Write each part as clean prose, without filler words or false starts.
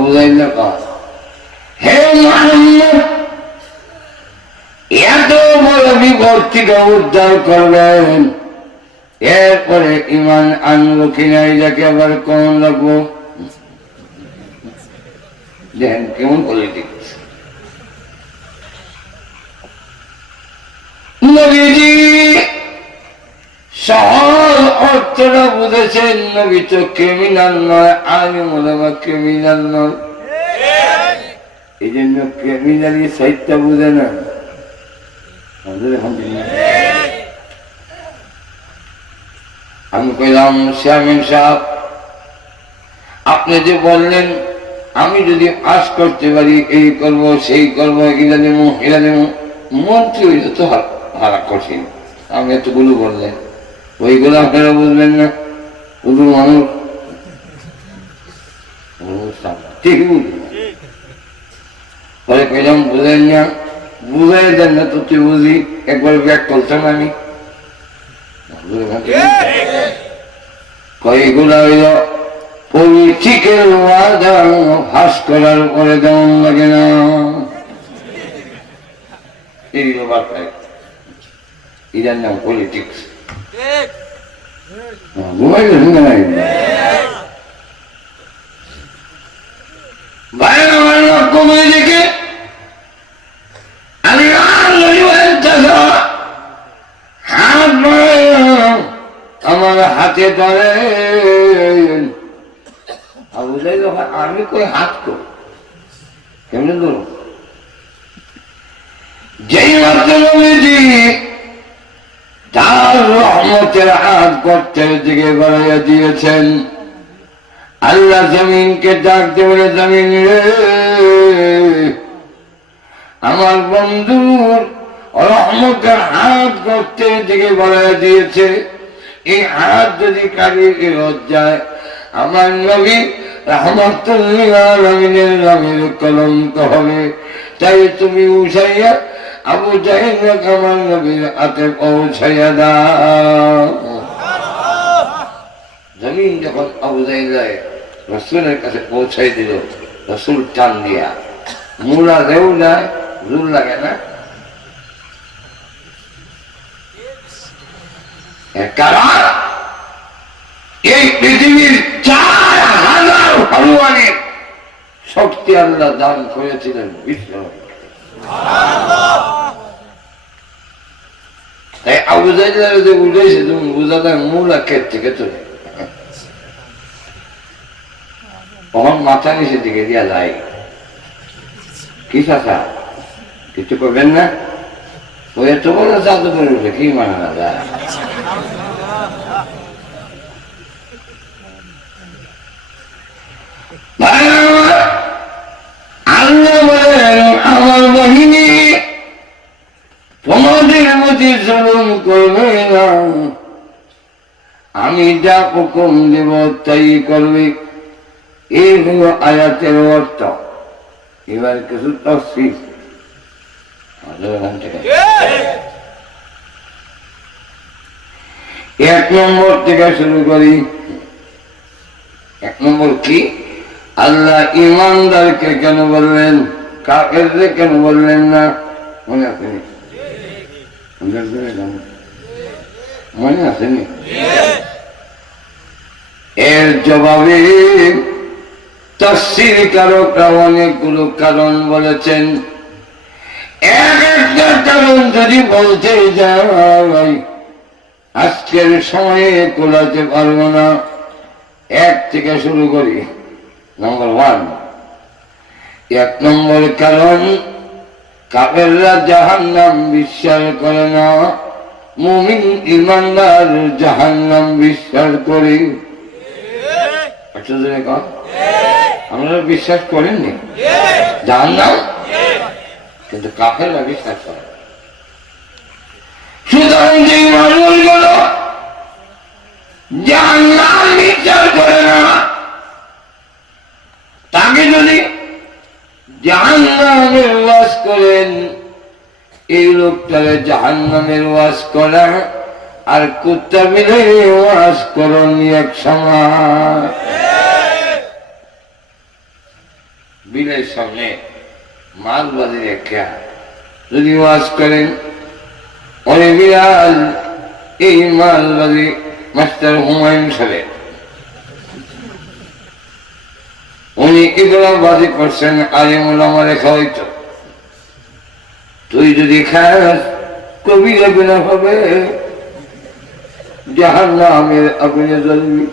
আবু জাহেল কয়, হে মুহাম্মদ, এত বড় বিপদ থেকে উদ্ধার করবেন, এরপরে ইমান আনবো কিনা এটাকে আবার কমন রাখবো? দেখেন কেমন পলিটিক্স। নবীজি সহজ অর্থটা বুঝেছেন। নবী তো ক্রিমিনাল নয়, আলিম ওলামা ক্রিমিনাল নয়, এই জন্য ক্রিমিনালি সাইডটা বুঝে না। আমি কইলাম, চেয়ারম্যান সাহেব, আপনি যে বললেন আমি যদি পাস করতে পারি এই করব সেই করব, এগুলা দেবো এরা দেবো, মন্ত্রী হইল তো হারা কঠিন। আমি এতগুলো বললেন, ওইগুলো আপনারা বুঝবেন না, শুধু মানুষ ঠিক বুঝবেন। পরে কইলাম, বুঝেন না, বুঝাই দেন না তো তুই বুঝি, একবার ব্যাগ করতাম আমি। কয়েকগুলা হইল পলিটিকের ওয়াদা ফাঁস করার উপরে যেমন লাগে না, এগুলো বার্তায় এটার নাম পলিটিক্স। দেখে আমি হাত আমার হাতে ধরে, আমি কই হাত করি কেমন ধরো, যেই মাত্র নবীজি তার রহমতের হাত গর্তের দিকে বাড়াইয়া দিয়েছেন, আল্লাহ জমিনকে ডাকতে বলে, জমিন রে, আমার বন্ধুর রহমতের হাত গর্তের দিকে বাড়াইয়া দিয়েছে, এই হাত যদি কারিয়ে ফেরত যায় আমার নবী রাহমাতুল্লিল আলামিনের নামের কলঙ্ক হবে। তাই তুমি উঠাইয়া আবু জাহেলকে আমার নবীর হাতে পৌঁছাইয়া দাও। জমিন যখন আবু জাহেল রাসূলের কাছে পৌঁছাই দিল, রাসূল টান দিয়া মুলা দেও না, জোর লাগে না, কারণ এই পৃথিবীর 4000 ভগবানের শক্তি আল্লাহ দান করেছিলেন বিশ্ব। তাই আবু জাহেল যে বুঝেছে, তুমি বুঝা যায় মূলা ক্ষেত থেকে চলে তখন মাথা নিচে দিকে দিয়া যায়, কি চাচা কিছু করবেন না? ওই এত বড় জাদু করে উঠে কি মানে না যায়। আল্লাহ বলেন, আমার বাহিনী তোমাদের প্রতি জুলুম করবে না, আমি যা হুকুম দেব তাই করবে। এই হল আয়াতের অর্থ। এবার কিছু তাফসীর এক নম্বর থেকে শুরু করি। এক নম্বর কি? আল্লাহ ইমানদারকে কেন বললেন, কাফেরকে কেন বললেন না? মনে আসেনি? মনে আসেনি? এর জবাবে তাফসীরকারকরা অনেকগুলো কারণ বলেছেন। এক একটা কারণ যদি বলতে যাই আজকের সময়ে কোলাতে পারবো না। এক থেকে শুরু করি। নম্বর 1, এক নম্বর কারণ, কাফেররা জাহান্নাম বিশ্বাস করে না, মুমিন ইমানদার জাহান্নাম বিশ্বাস করে। আমরা বিশ্বাস করেননি জাহান্নাম, কিন্তু কাফেররা বিশ্বাস করে। সুতরাং যে মানুষগুলো জাহান্নাম বিচার করে না, তাকে যদি জাহান্নামের ওয়াজ করেন, এই লোকটাকে জাহান্নামের ওয়াজ করা আর কুত্তা মিলে ওয়াজ করুন এক সময়। বিলের সামনে মালবাজি রেখা যদি ওয়াজ করেন, ওরে বিলাল, এই মালবাজি মাস্টার হুমায়ুন সাহেব, উনি এগুলা বাজি করছেন, আলিমুল আমারে খাওয়াইতো, তুই যদি খাস কবিরা গুনাহ হবে, জাহান্নামের আগুনে জ্বলবি,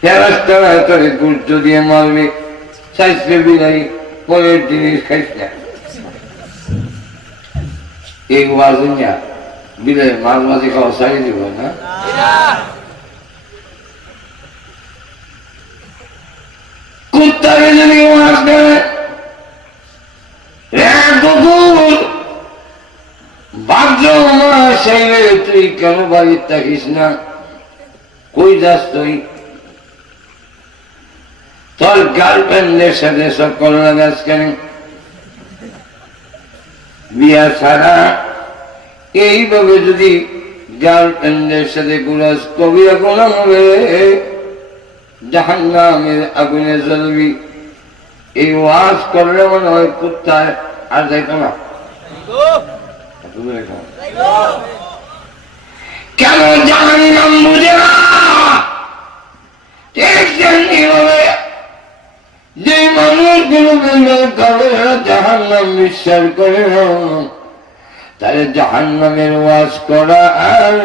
ফেরেশতারা তোরে গুরুত্ব দিয়ে মারবে, স্বাস্থ্য বিলাই পরের জিনিস খাইস না। এই ওয়াজ না বিলে মাছ মাঝি খাওয়া ছাড়ি দিব না। কুত্তাকে যদি ওয়াজ করে, কুকুর ভাদ্র মাস আইলে তুই কেন বাড়ির থাকিস না, কই যাস তুই? তোর গার্লফ্রেন্ডের সাথে সকল লাগাস কেন? বিয়া ছাড়া এইভাবে যদি গার্লফ্রেন্ডের সাথে ঘুরাস, কবিরা গুনাহ হবে, জাহান্নামের আগুনে জ্বলবি। এই ওয়াজ করলে মনে হয় কুত্তায় আর যাইতো না। কেন জাহান্নাম বুঝে না? যে মানুষগুলো জাহান্নাম বিশ্বাস করে না, তাহলে জাহান্নামের ওয়াজ করা আর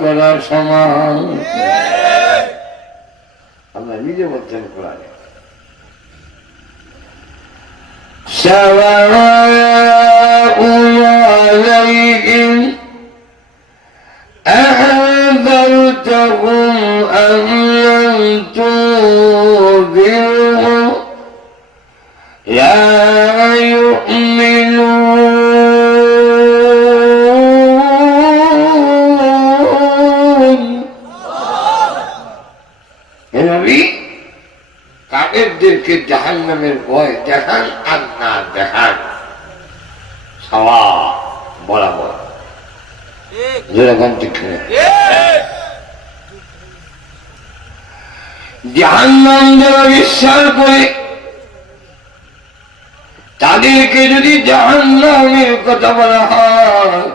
করার সমান। আল্লাহ নিজে বলছেন কোরআনে, সাওয়াউন আলাইহিম আ'আনযারতাহুম আম লাম তুনযিরহুম লা ইউমিনুন। হে নবী, কাফেরদেরকে জাহান্নামের ভয় দেখান আর না দেখান সাওয়া, বরাবর। জাহান্নাম যারা বিশ্বাস করে, তাদেরকে যদি জাহান্নামের কথা বলা হয়,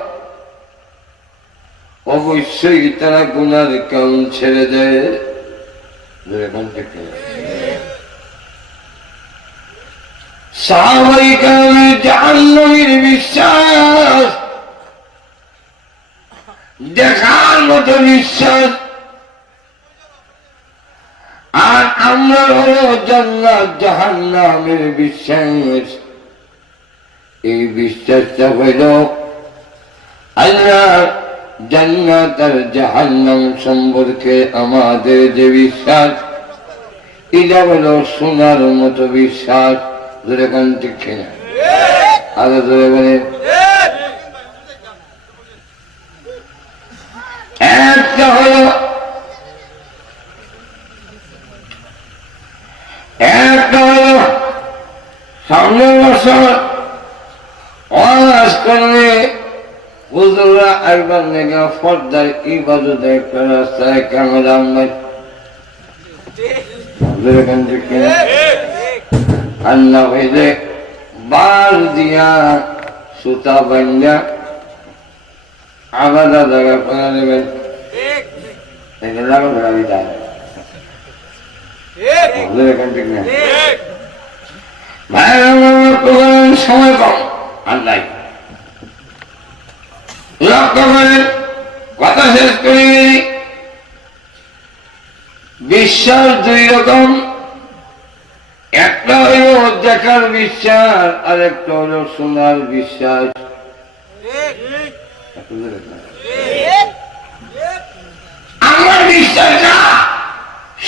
অবশ্যই তারা গুনার কাম ছেড়ে দেয়। সাহাবায়ে কেরামের জাহান্নামের বিশ্বাস দেখার মতো বিশ্বাস, আর আমরা হলো জান্নাত জাহান্নামের বিশ্বাস। এই বিশ্বাসটা হইল আল্লাহ জান্নাত আর জাহান্নাম সম্পর্কে আমাদের যে বিশ্বাস, এটা হলো সোনার মতো বিশ্বাস। যেরকম ঠিক কিনা? আরো ধরে বলে, একটা হলো সামনের বছর ওয়াজ করলে হুজুররা একবার নেগা ফর্দার ইবাদত একটা রাস্তায় ক্যামেরা নাই, আর না হইলে বার দিয়া সুতা বান্ধা আলাদা জায়গা করে নেবেন। সময় কম আর নাই, লক্ষ্য করেন। কথা শেষ করে বিশ্বাস দুই রকম, একটা হইল দেখার বিশ্বাস, আর একটা হইল শোনার বিশ্বাস। আমার বিশ্বাসটা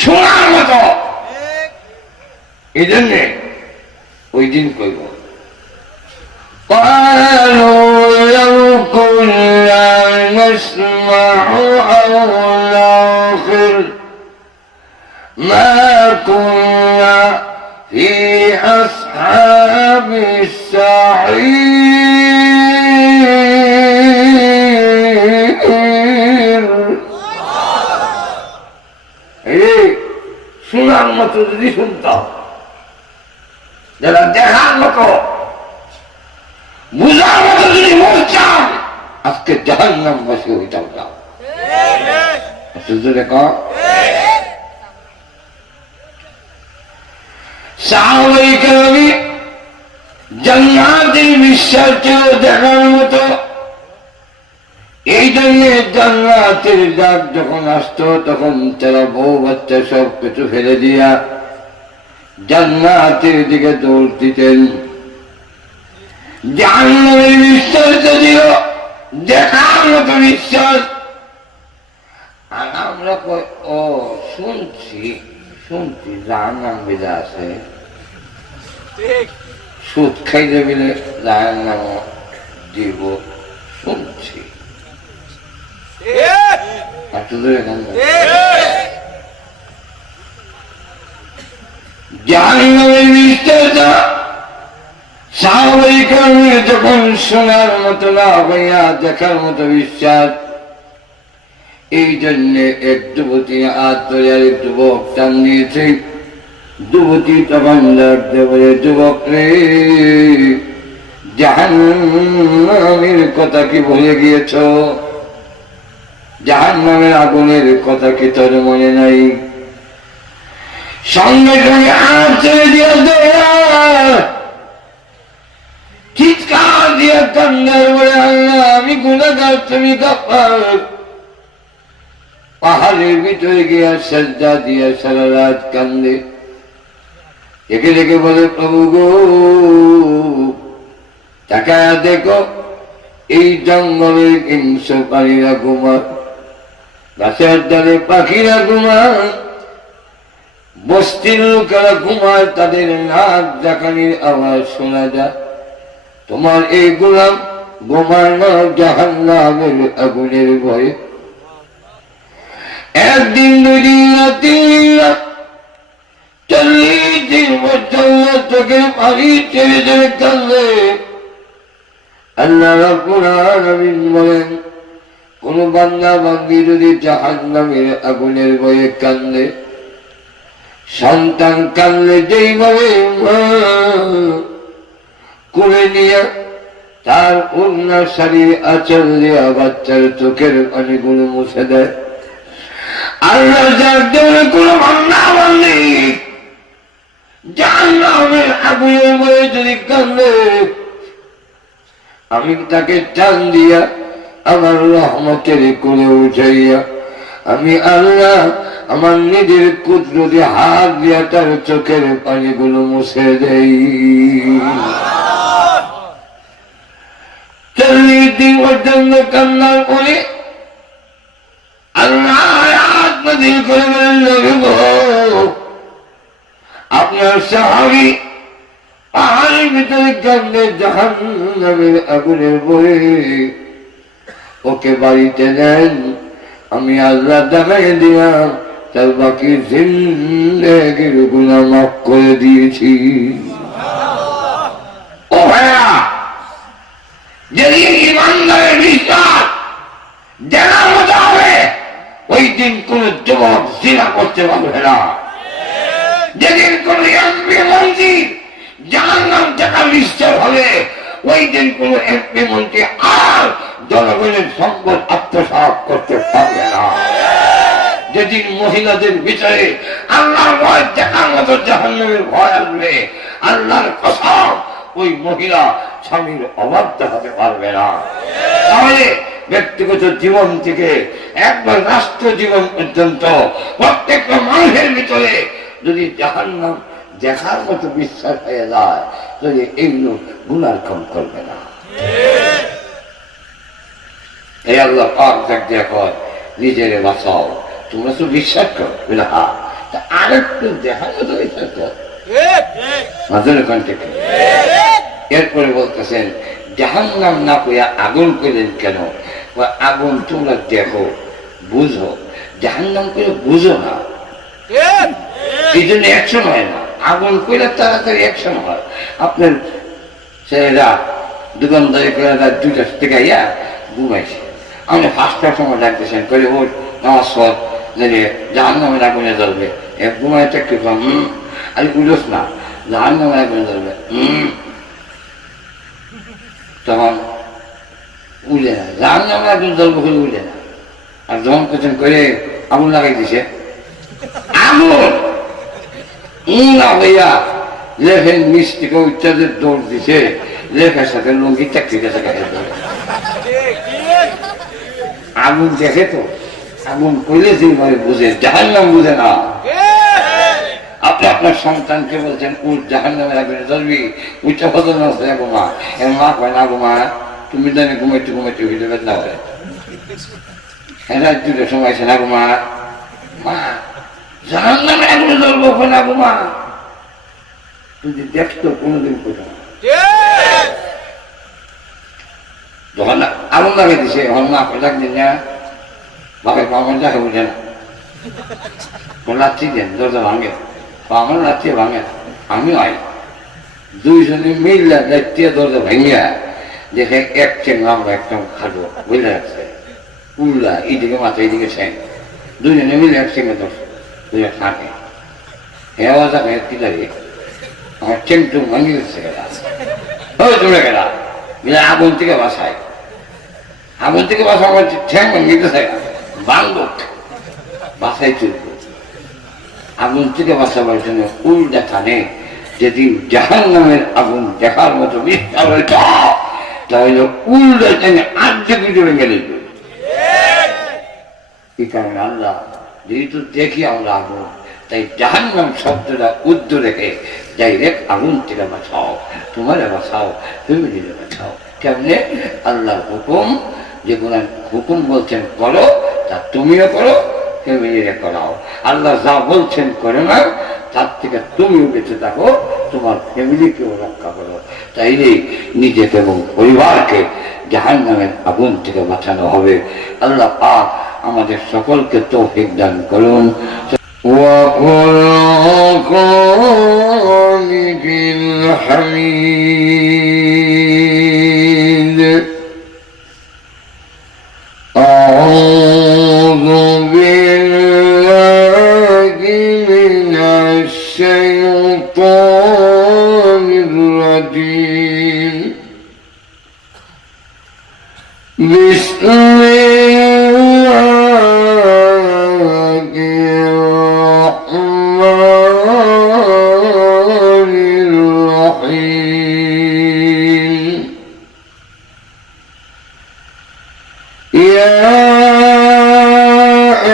শোনার মতো, এই জন্যে ওই দিন কইব قالوا لو كنا نسمع أو نعقل ما كنا في أصحاب السعير। শোনার মতো যদি শুনতাম যারা দেখার মতো বুঝার মতো যদি মন চান আজকে জাহান্নাম বসে হইতাম না। সাহাবায়ে কেরাম জান্নাতের বিশ্বাস ছিল দেখার মতো। এই জন্য জান্নাতের ডাক যখন আসতো তখন তারা বউ বাচ্চা সব কিছু ফেলে দিয়া জান্নাতের দিকে দৌড় দিতেন। জাহান্নামের বিশ্বাস ছিল দেখার মতো বিশ্বাস। আর আমরা ও শুনছি শুনছি জাহান্নাম বিদা আছে, সুদ খাইতে গেলে জাহান্নাম দিব শুনছি। জাহান্নামের বিশ্বাসটা সাহাবায়ে কেরামের যখন শোনার মতো না হইয়া দেখার মতো বিশ্বাস, এই জন্য এক যুবতী হাত ধরে আরেক যুবক টান দিয়েছে। যুবতী তখন লড়তে বলে, যুবক রে, জাহান্নামের কথা কি ভুলে গিয়েছ? জাহান্নামের আগুনের কথা কি তোর মনে নাই? সঙ্গে সঙ্গে হাত ছেড়ে দিয়ে চিৎকার দিয়ে কান্নার বলে, আল্লাহ আমি গুনাহগার, তুমি গাফফার। পাহাড়ের ভিতরে গিয়া সেজদা দিয়া সারা রাত কান্দে। একে দেখে বলে, প্রভু গো, তাকায়া দেখো এই জঙ্গলের হিংস্র প্রাণীরা ঘুমায়, গাছের ডালে পাখিরা ঘুমায়, বস্তির লোকেরা ঘুমায়, তাদের নাক ডাকানির আওয়াজ শোনা যায়। তোমার এই গোলাম ঘুমায় না জাহান্নামের আগুনের ভয়ে। একদিন, দুই দিন, তিন দিন, 40 দিন পর্যন্ত চোখের পানি ছেড়ে ছেড়ে কাঁদলে। আল্লাহ রাব্বুল আলামিন বলেন, কোন বান্দা বান্দি যদি জাহান্নামের আগুনের ভয়ে কান্দে, সন্তান কান্দলে যেইভাবে করে নিয়ে তার ওড়না শাড়ির আঁচল দিয়া বাচ্চার চোখের পানিগুলো মুছে দেয়, আল্লাহ যার জন্য কোন বান্দা বান্দি জাহান্নামের আগুনের ভয়ে যদি কান্দে, আমি তাকে টান দিয়া আমার রহমতের কোলে উঠাইয়া আমি আল্লাহ আমার নিজের কুদরতি হাত দিয়া তার চোখের পানিগুলো মুছে দেই। 40 দিন পর্যন্ত কান্নার পরে আল্লাহ হাত নাযিল করে বলেন, নবী গো, আপনার সাহাবী পাহাড়ের ভিতরে কান্দে জাহান্নামের আগুনের ভয়ে, ওকে বাড়িতে নেন, আমি আল্লাহ দেখাই দিলাম তার বাকি জিন্দেগির গুনাহ মাফ করে দিয়েছি। ও ভাইয়া, যেদিন ইমানদারের বিশ্বাস জানার মতো হবে, ওই দিন কোন যুবক জিনা করতে পারবে না। যেদিন কোন এমপি মন্ত্রী জাহান্নাম দেখা নিশ্চয় হবে, ওই দিন কোন এমপি মন্ত্রী আর জনগণের সম্পদ আত্মসাৎ করতে পারবে না। যেদিন মহিলাদের ভিতরে আল্লাহর ভয় দেখার মতো জাহান্নামের ভয় আসবে, আল্লাহর কসম ওই মহিলা স্বামীর অভাব দেখাতে পারবে না। তাহলে ব্যক্তিগত জীবন থেকে একবার রাষ্ট্র জীবন পর্যন্ত প্রত্যেকটা মানুষের ভিতরে যদি জাহান্নাম দেখার মতো বিশ্বাস হয়ে যায়, যদি এইগুলো গুনার কম করবে না। এই আল্লাহ পাক দেখ কয়, নিজের বাঁচাও, তোমরা তো বিশ্বাস করো, আরেকটু দেখার মতো বিশ্বাস কর। এরপরে বলতেছেন, জাহান্নাম না কইয়া আগুন কইলেন কেন? আগুন তোমরা দেখো, বুঝো, জাহান্নাম করে বুঝো না, এই জন্য অ্যাকশন হয় না। আগুন কইলে তাড়াতাড়ি অ্যাকশন হয়। আপনার ছেলেরা দোকানদারি করে রাত 2টার থেকে আইয়া ঘুমাইছে, আপনি 5টার সময় ডাকতেছেন, করে ওর নামাজ পড়, জাহান্নামের আগুনে জ্বলবে, ঘুমাইতে একটু আর উঠোস না, জাহান্নামে আগুন জ্বলবে। তখন উঠে না, জাহান্নামে আগুন জ্বলবে করে উঠে না। আর যখন পেছন করে আগুন লাগাই দিছে, আগুন না হইয়া লেখের নিচ থেকে উচ্চারে দৌড় দিছে, লেখার সাথে লুঙ্গি চাকরি কাছে কাছে আগুন দেখে তো, আগুন করলে যেভাবে বুঝে, জাহান্নাম বুঝে না। আপনি আপনার সন্তানকে বলছেন উঠ জাহান্নামে আগুনে জ্বলবি, উচ্চ ফজল না ঘুমা, এর মা কয় না ঘুমা, তুমি জানি ঘুমাইতে ঘুমাইতে হইলে না হয়, রাত দুটোর সময় আছে না ঘুমা, মা জাহান্নামে আগুনে জ্বলবো না ঘুমা, তুই দেখতো কোনোদিন কোথাও। যখন আগুন লাগে দিছে এখন মা কোথাক দিন না বাপের বামন যাকে বুঝে না, লাচ্ছি দেন দরজা ভাঙে, আমার লাচ্ছি ভাঙে, আমিও আই, দুইজনে মিললে লাচ্ছিয়া দরজা ভাঙিয়া দেখে এক চেঙ্গা আমরা একদম খাটবো বুঝলে রাখছে, উল্লা এইদিকে মাথা এইদিকে সেন, দুইজনে মিলে এক চেঙ্গা ধরছে, দুইজন থাকে হেওয়া যাকে কি দাঁড়িয়ে আমার চেংটু ভাঙি গেছে গেলা, ওই তুমি গেলা আগুন থেকে বাসায়, আগুন থেকে বাসা আমার ঠ্যাং ভাঙি গেছে বাংবুক বাসায় চলব। আগুন থেকে বাঁচাবার জন্য উল্টা টানে, যেদিন জাহান্নামের আগুন দেখার মতো বিস্তার হয়ে তাহলে উল্টা টানে আর্ধেক ভিতরে গেলে এই কারণে আল্লাহ যেহেতু দেখি আমরা আগুন, তাই জাহান্নাম শব্দটা উদ্ধ রেখে ডাইরেক্ট আগুন থেকে বাঁচাও, তোমারে বাঁচাও, ফ্যামিলিরে বাঁচাও। কেমনে? আল্লাহর হুকুম, যেগুলো হুকুম বলছেন করো তা তুমিও করো, ফ্যামিলিরে করাও। আল্লাহ যা বলছেন করে না তার থেকে তুমিও বেঁচে থাকো, তোমার ফ্যামিলিকেও রক্ষা করো। তাইলে নিজেকে এবং পরিবারকে জাহান্নামের আগুন থেকে বাঁচানো হবে। আল্লাহ পাক আমাদের সকলকে তৌফিক দান করুন। بسم الله الرحمن الرحيم يا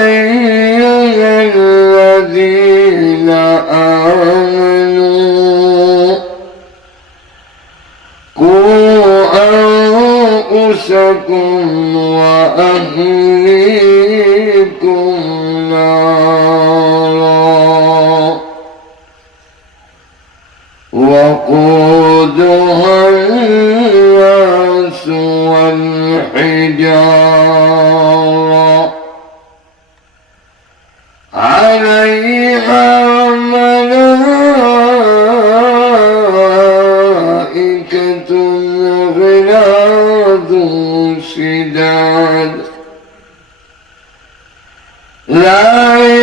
أيها الذين آمنوا قوا أنفسكم وأهليكم نارا وقودها الناس والحجارة عليها ملائكة غلاظ شداد لا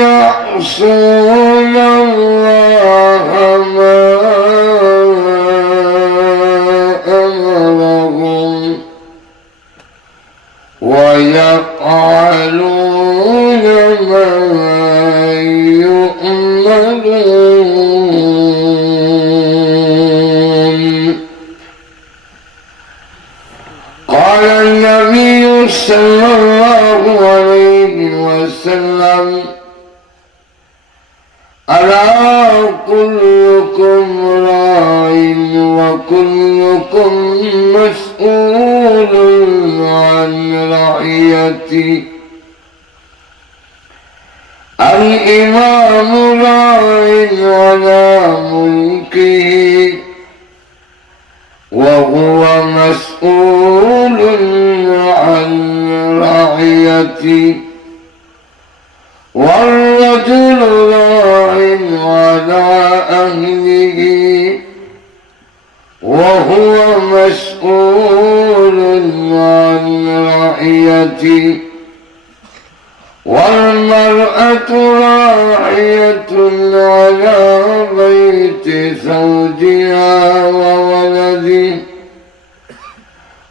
يعصون الله ما أمرهم ويفعلون ما يؤمرون. قال النبي صلى الله عليه وسلم ألا كلكم راع وكلكم مسؤول عن رعيته. الإمام راع على ملكه وهو مسؤول عن رعيته والرجل راع على أهله وهو مسؤول عن رعيته والمرأة راعية على بيت زوجها وولده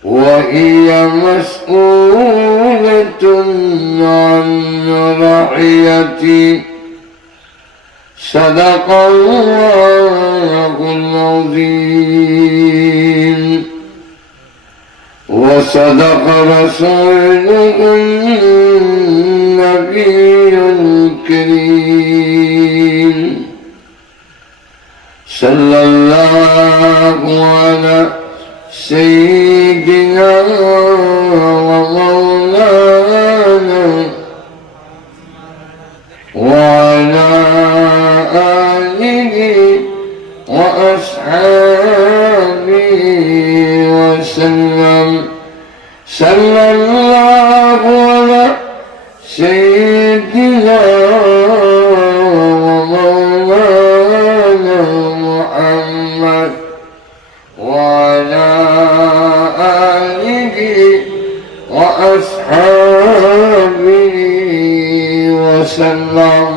وهي مسؤولة عن رعيته صدق الله العظيم وصدق رسوله النبي الكريم صلى الله على سيدنا ومولانا وعلى آله وأصحابه وسلم صلى الله على سيدنا ومولانا محمد وعلى آله وأصحابه وسلم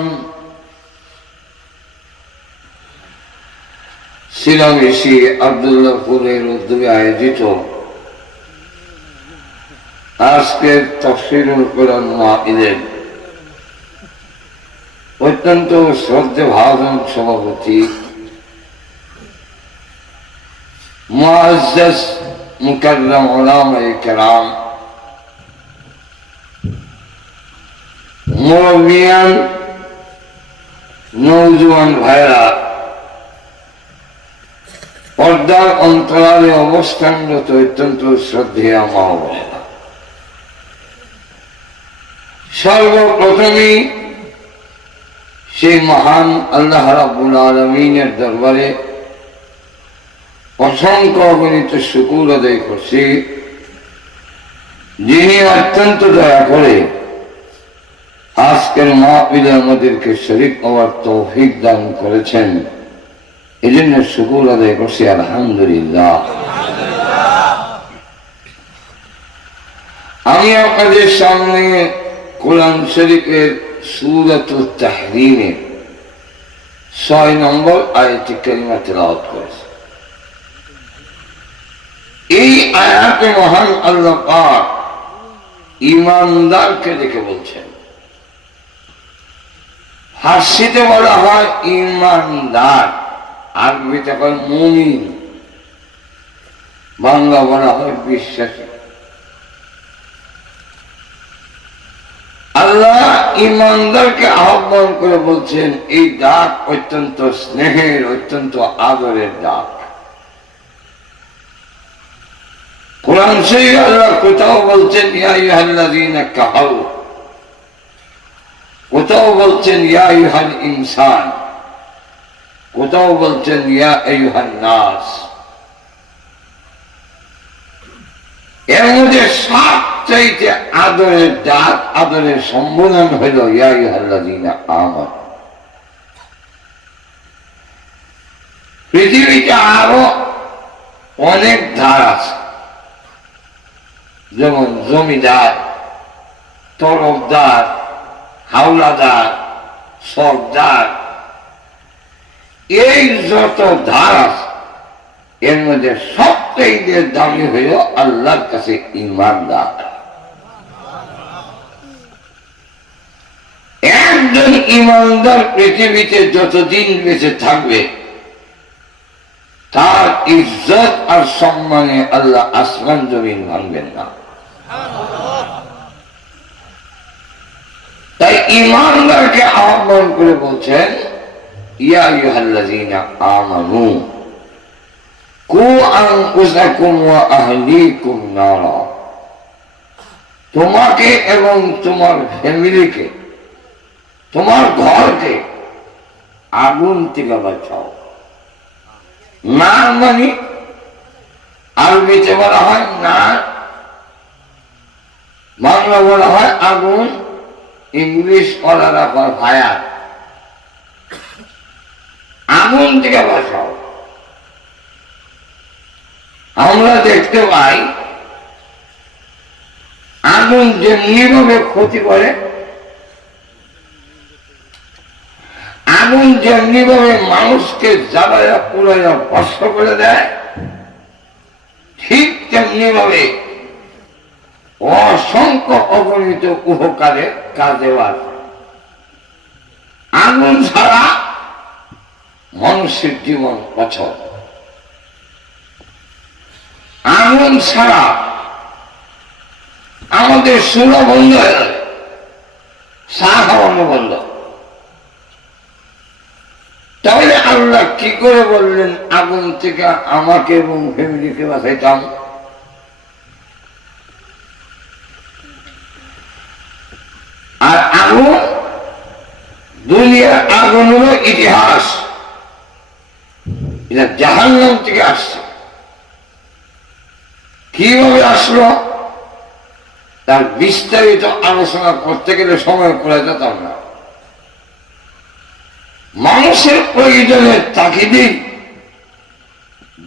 সিলামেশি আব্দুল্লাহপুরের উদ্যোগে আয়োজিত আজকের তাফসীরুল কোরআন মাহফিলের অত্যন্ত শ্রদ্ধেভাজন সভাপতি মুআজ্জাজ মুকাররম উলামায়ে কেরাম, মুরব্বিয়ান, নওজোয়ান ভাইরা, পর্দার অন্তরালে অবস্থানরত অত্যন্ত শ্রদ্ধেয় মা ও বোনেরা, সর্বপ্রথমেই সেই মহান আল্লাহ রাব্বুল আলামিনের দরবারে অসংখ্য অগণিত শুকর আদায় করছি, যিনি অত্যন্ত দয়া করে আজকের মাহফিলে আমাদেরকে শরীক হওয়ার তৌফিক দান করেছেন। এই জন্য শুকর আদায় করছি আলহামদুলিল্লাহ। আমি আপনাদের সামনে কোরআন শরীফের সূরাতুত তাহরীমের ৬ নম্বর আয়াতে কারিমা তেলাওয়াত করেছি। এই আয়াতে মহান আল্লাহ পাক ঈমানদারকে দেখে বলছেন। ফার্সিতে বলা হয় ঈমানদার, আরবিতে হয় মুমিন, বাংলা বলা হয় বিশ্বাসী। আল্লাহ ঈমানদারকে আহ্বান করে বলছেন, এই ডাক অত্যন্ত স্নেহের, অত্যন্ত আদরের ডাক। কোরআন শরীফে আল্লাহ কোথাও বলছেন ইয়া আইয়ুহাল্লাযীনা কাফারু, কোথাও বলছেন ইয়া আইয়ুহাল ইনসান, কোথাও বলছেন ইয়া আইয়ুহান নাস। এর মধ্যে সবচাইতে আদরের ডাক, আদরের সম্বোধন হইল ইয়া আইয়ুহাল্লাযীনা আমানু। পৃথিবীতে আরো অনেক ধার আছে, যেমন জমিদার, তরফদার, হাওলাদার, সর্দার, এই যত ধার আছে এর মধ্যে সবচেয়ে দামি হইল আল্লাহর কাছে ঈমানদার। একজন ঈমানদার পৃথিবীতে যতদিন বেঁচে থাকবে তার ইজ্জত আর সম্মানে আল্লাহ আসমান জমিন ভাঙবেন না। তাই ঈমানদারকে আহ্বান করে বলছেন ইয়া আইয়ুহাল্লাযীনা আমানু কু আনফুসাকুম ওয়া আহলিকুম নারা, তোমাকে এবং তোমার ফ্যামিলিকে, তোমার ঘরকে আগুন থেকে বাঁচাও। নার মানে আরবিতে বলা হয় নার, বাংলা বলা হয় আগুন, ইংলিশ ওনারা কয় ফায়ার। আগুন থেকে বাঁচাও। আমরা দেখতে পাই আগুন যেমনি ভাবে ক্ষতি করে আগুন যেমনি ভাবে মানুষকে জ্বালায়া পুরাইয়া ভস্ম করে দেয়, ঠিক তেমনি ভাবে অসংখ্য অগণিত উপকারের কাজেও আছে। আগুন ছাড়া মানুষের জীবন অচল, আগুন ছাড়া আমাদের সুরা বন্ধ হয়ে যাবে, চা খাওয়ানো বন্ধ। তাহলে আল্লাহ কি করে বললেন আগুন থেকে আমাকে এবং ফ্যামিলিকে বাঁচাইতাম? আর আগুন, দুনিয়ার আগুন হলো ইতিহাস, এটা জাহান্নাম থেকে আসছে। কিভাবে আসলো তার বিস্তারিত আলোচনা করতে গেলে সময় করে যেতাম না। মানুষের প্রয়োজনের তাগিদেই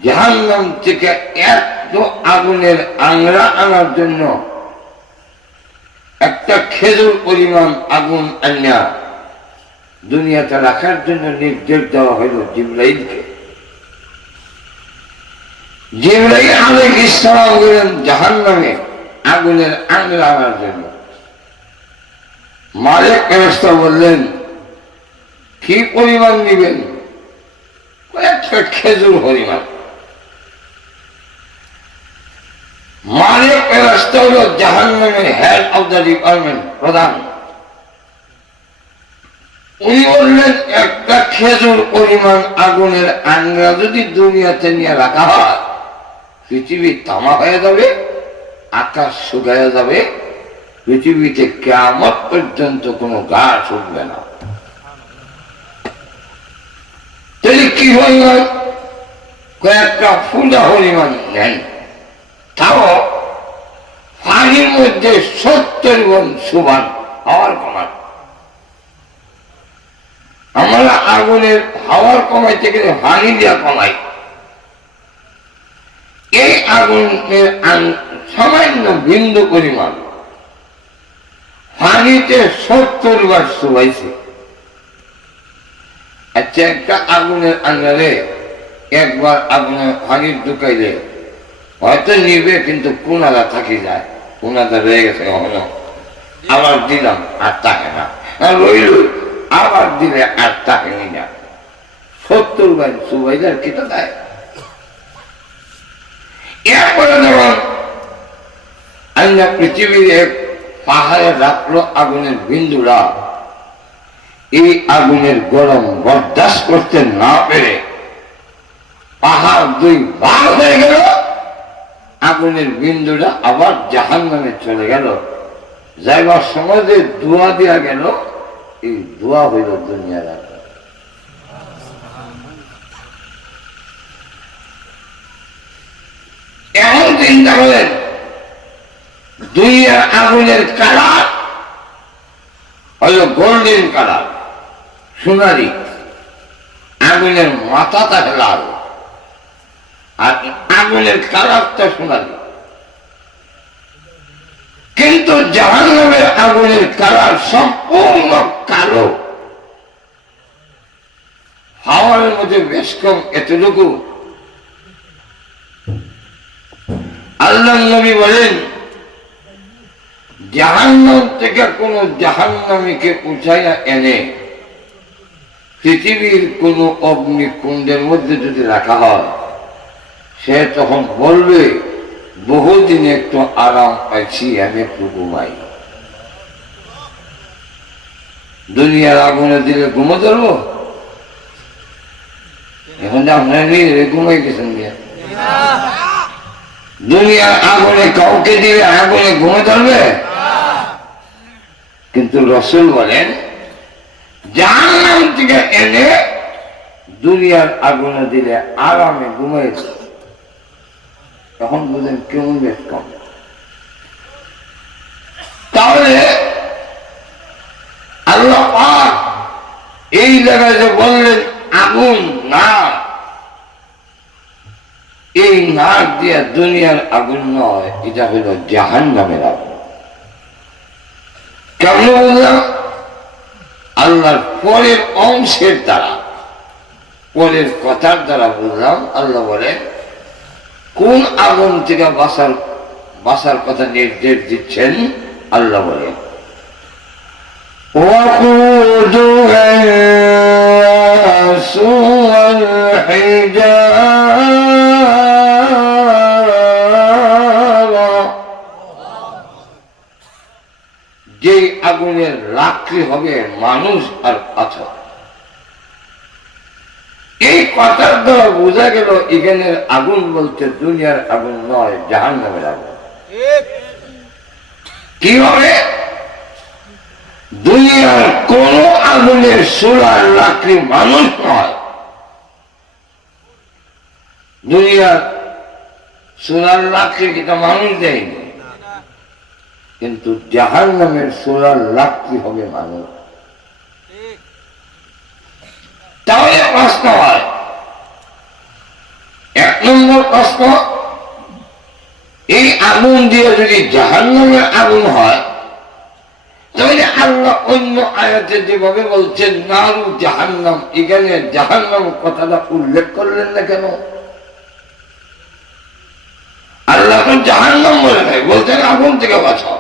জাহান্নাম থেকে এত আগুনের আংরা আনার জন্য একটা খেজুর পরিমাণ আগুন আনা দুনিয়াতে রাখার জন্য নির্দেশ দেওয়া হইল জিবরাইলকে। জিবরাইল আলাইহিস সালাম গেলেন জাহান্নামে আগুনের আংরা আনার জন্য। মালিক ফেরেশতা বললেন কি পরিমাণ নিবেন? একটা খেজুর পরিমাণ। মালিক ফেরেশতা হল জাহান্নামের হেড অফ দ্য ডিপার্টমেন্ট, প্রধান। উনি বললেন একটা খেজুর পরিমাণ আগুনের আংরা যদি দুনিয়াতে নিয়ে রাখা হয়, পৃথিবী তামা হয়ে যাবে, আকাশ শুকায় যাবে, পৃথিবীতে কিয়ামত পর্যন্ত কোনো গাছ উঠবে না। তাহলে কি পরিমাণ? কয়েকটা ফুটা পরিমাণ নেন, তাও পানির মধ্যে 70 গুণ সুবান হাওয়ার কমান। আমরা আগুনের হাওয়ার কমাইতে গেলে পানি দিয়া কমাই। এই আগুনের সামান্য বিন্দু পরিমাণ পানিতে 70 বার চুবাইছে। আচ্ছা, একটা আগুনের আঙ্গারে একবার আগুনের পানি ঢুকাইলে হয়তো নিবে, কিন্তু কোনারা থাকি যায়, কোনাটা রয়ে গেছে, আবার দিলাম আর তাকে না, রইল আবার দিলে আর তাকে না। 70 বার চুবাইলে আর কি তো দেয়। এরপরে যখন আল্লাহ পৃথিবীর এক পাহাড়ে রাখলো আগুনের বিন্দুরা, এই আগুনের গরম বরদাস্ত করতে না পেরে পাহাড় 2 ভাগ হয়ে গেল। আগুনের বিন্দুটা আবার জাহান্নামে চলে গেল। যাইবার সময় যে দোয়া দেওয়া গেল, এই দোয়া হইল দুনিয়ার আগুন। এমন চিন্তা করেন, দুনিয়ার আগুনের কালার হইল গোল্ডেন কালার, সোনালি। আগুনের মাথাটা লাল আর আগুনের কালারটা সোনালি। কিন্তু জাহান্নামের আগুনের কালার সম্পূর্ণ কালো। হাওয়ার মধ্যে বেশ কম এতটুকু। আল্লাহ নবী বলেন, জাহান্নাম থেকে কোন জাহান্নামীকে উঠাইয়া এনে পৃথিবীর কোন অগ্নিকুণ্ডের মধ্যে যদি রাখা হয়, সে তখন বলবে বহুদিন একটু আরাম পাইছি, আমি একটু ঘুমাই। দুনিয়ার আগুনে দিলে ঘুমো ধরবো? এখন যে আপনার ঘুমাই গেছেন, দুনিয়ার আগুনে কাউকে দিলে আগুনে ঘুমে ধরবে? কিন্তু রাসূল বলেন, জাহান্নাম থেকে এনে দুনিয়ার আগুনে দিলে আরামে ঘুমাই। তখন বুঝেন কেমন বেশ কম। তাহলে আল্লাহ পাক এই জায়গায় যে বললেন আগুন না, এই নাক দিয়া দুনিয়ার আগুন নয়, এটা হইল জাহান্নামের আগুন। কেমন বললাম? আল্লাহর পরের অংশের দ্বারা, পরের কথার দ্বারা বুঝলাম। আল্লাহ বলে কোন আগুন থেকে বাঁচার কথা নির্দেশ দিচ্ছেন। আল্লাহ বলে وقودها الناس والحجارة, যে আগুনের লাকড়ি হবে মানুষ আর পাথর। এই কথার দ্বারা বোঝা গেল এখানের আগুন বলতে দুনিয়ার আগুন নয়, জাহান্নামের আগুন। কি হবে? দুনিয়ার কোন আগুনের চুলার লাকড়ি মানুষ নয়। দুনিয়ার চুলার লাকড়ি কিন্তু মানুষ দেয়নি, কিন্তু জাহান্নামের চুলার লাকড়ি হবে মানুষ। তাহলে প্রশ্ন হয়, এক নম্বর প্রশ্ন, এই আগুন দিয়ে যদি জাহান্নামের আগুন হয়, তাহলে আল্লাহ অন্য আয়াতে যেভাবে বলছেন নারু জাহান্নাম, এখানে জাহান্নাম কথাটা উল্লেখ করলেন না কেন? আল্লাহ তো জাহান্নাম বলে নাই, বলছেন আগুন থেকে বাঁচাও।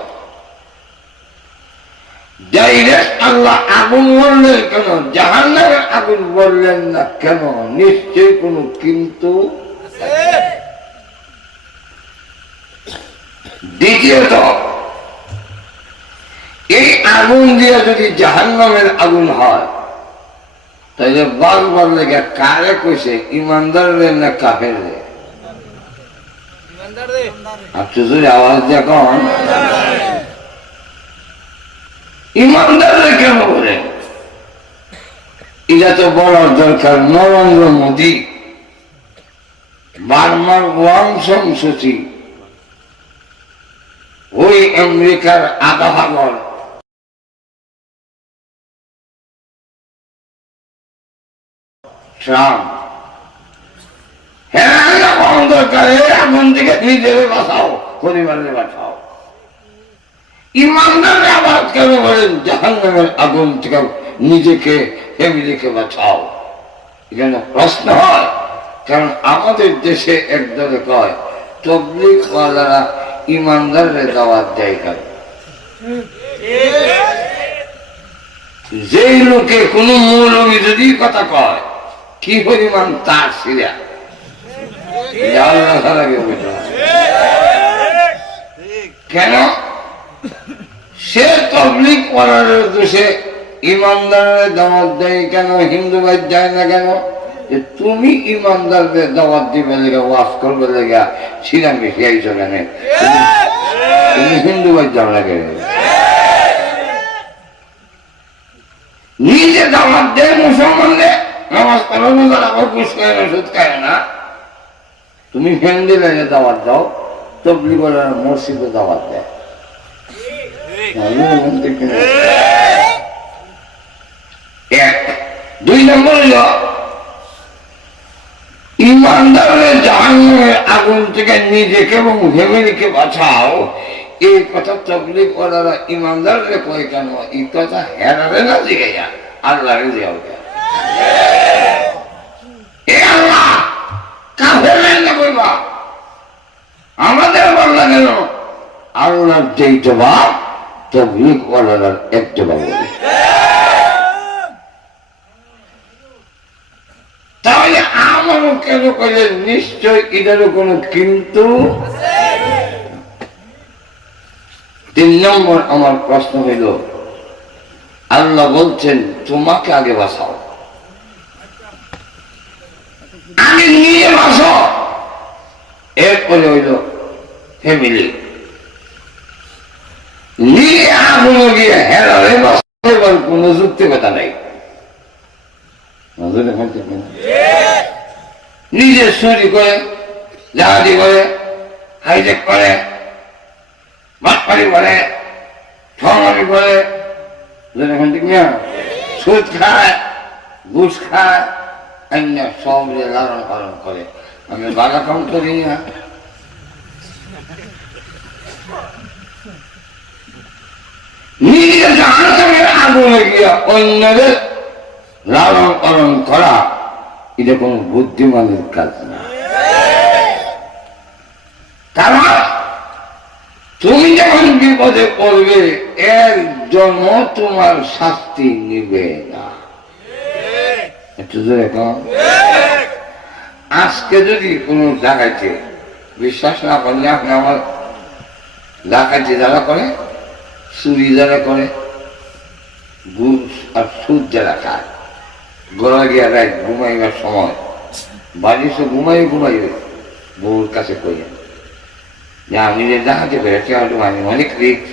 ডাইরেক্ট আল্লাহ আগুন বললেন কেন, জাহান্নামের আগুন বললেন না কেন? নিশ্চয়ই কোনো কিন্তু। দ্বিতীয়ত, এই আগুন দিয়ে যদি জাহান্নামের আগুন হয়, তাহলে বারবার লেগে কারে কইছে, ইমানদারের না কাফেরের? আপনি যদি আওয়াজ দেখুন, ইমানদারের কেন বলেন? এটা তো বলার দরকার নরেন্দ্র মোদী, বার্মার ওয়াং সং সুচি, ওই আমেরিকার আধা ভাগর ট্রাম্প, হ্যাঁ দরকার, আগুন থেকে নিজের বাঁচাও, পরিবারের বাঁচাও। ইমানদারের আবার কেন বলেন জাহান্নামের আগুন থেকে নিজেকে, ফ্যামিলিকে বাঁচাও? এখানে প্রশ্ন হয়, কারণ আমাদের দেশে একদলে কয় তবলিগ ওয়ালারা ইমানদারের দাওয়াত দেয় কেন? যেই লোকে কোন মৌলবী যদি কথা কয়, কি পরিমাণ তার সিরা কেন? সে তবলিগ করার দোষে ইমানদারের দাওয়াত দেয় কেন? হিন্দু ভাই যায় না কেন? তুমি ইমানদারদের দাওয়াত দিবে লেগে, ওয়াজ করবে লেগে সিরা মিশিয়েছো কেন? তুমি হিন্দু ভাই যাও না কেন? নিজে দাওয়াত দেয় মুসলমানদের, নামাজ পড়ো না, আবার ঘুষ খায় না, সুদ খায় না। তুমি ফ্যান্ডেলে দাওয়াত দাও, তবলিগ ওয়ালারা মসজিদে দাওয়াত দেয়। এক। দুই নম্বর হলো ইমানদারের জাহান্নামের আগুন থেকে নিজেকে এবং ফ্যামিলিকে বাঁচাও, এই কথা তবলিগ ওয়ালারা ইমানদাররে কয় কেন? এই কথা হেরারে না জিগাইয়া আল্লাহরে জিগাও কেন? এ আল্লাহ কাফেরের না কইবা, আমাদের বললা কেন? আল্লাহর যেই জবাব তবলিগ ওয়ালার এক জবাব। তাহলে আমারও কেন কইলেন? নিশ্চয় এটারও কোনো কিন্তু। তিন নম্বর আমার প্রশ্ন হইল, আল্লাহ বলছেন তোমাকে আগে বাঁচাও, আগে নিয়ে বাঁচো, এরপরে হইল ফ্যামিলি। নিয়ে আগুন গিয়ে হেরারে বাঁচাবার কোন যুক্তিকতা নাই। নিজে চুরি করে, জাহাজি করে, হাইজেক করে, বাটপাড়ি করে, ঠগামি করে, সুদ খায়, ঘুষ খায়, অন্য সব লালন পালন করে। আমি বাধা কাম করি না। নিজে জাহান্নামের বলে গিয়া অন্যদের লালন পালন করা এটা কোন বুদ্ধিমানের কাজ না। কারণ তুমি যখন বিপদে পড়বে এর জন্য তোমার শাস্তি নিবে না। একটু জোরে কম। আজকে যদি কোন ডাকাইতে বিশ্বাস না করলে আপনি আমার ডাকাইতে যারা করে, চুরি যারা করে, ঘুষ আর সুদ যারা খায়, গোড়া গিয়া রায় ঘুমাইবার সময় বাড়ি সে ঘুমাইবে বউর কাছে কইয়া যে আমি যে ডাকাতি করেছি আমি অনেক রিক্স,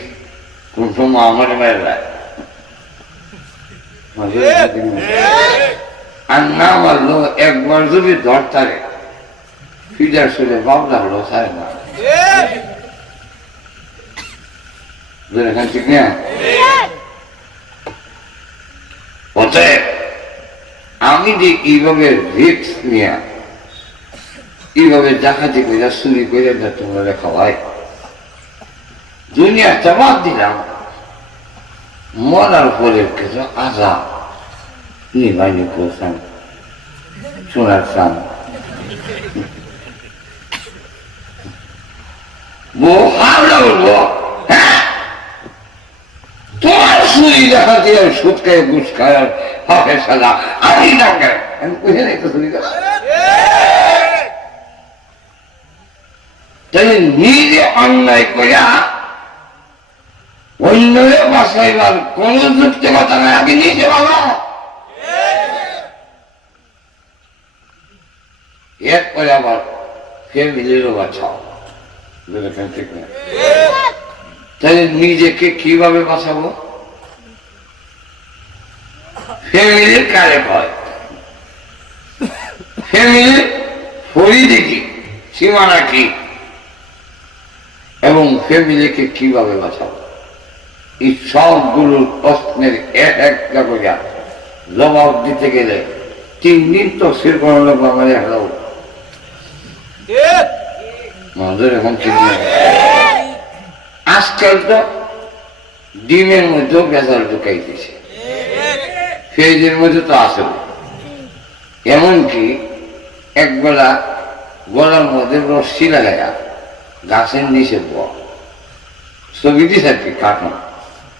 কোন সময় আমার মেরে রায় আর না মারলো একবার যদি ধরতারে ফিডার শুনে বাবলা হলো সারে না। ঠিক না? অতএব আমি যে এইভাবে রিক্স নিয়ে এইভাবে ডাকাতি করে চুরি করে তোমরা খাওয়াই দুনিয়া চাপাত দিলাম, মরার পরে কিছু আজাব নির্বাণী করছেন শোনার চান বলবো তোমার চুরি দেখা দিয়ে সুদ খায় ঘুষ খায় হাফে সাজা আমি না খায় আমি বুঝে নাই তো চুরি করা। তাই নিজে অন্যায় করিয়া অন্যরে বাঁচাইবার কোন যুক্তিকতা নাই, আগে নিজে ভালো এরপরে আবার ফ্যামিলিরও বাঁচাও। ঠিক না? তাহলে নিজেকে কিভাবে বাঁচাবো? ফ্যামিলির কারে হয়, ফ্যামিলির পরিধি কি, সীমানা কি, এবং ফ্যামিলিকে কিভাবে বাঁচাবো, এই সবগুলোর প্রশ্নের একটা করে জবাব দিতে গেলে 3 দিন তো স্থির করা লাগবে আমার হেরাও আমাদের এখন ঠিক নেই। আজকাল তো ডিমের মধ্যেও বেজাল ঢুকাই দিয়েছে, ফ্রিজের মধ্যে তো আছে। এমনকি একবেলা গলার মধ্যে রশ্মি লাগাইয়া গাছের নিচে বয়া ছবি দিস আর কি কার্টুন।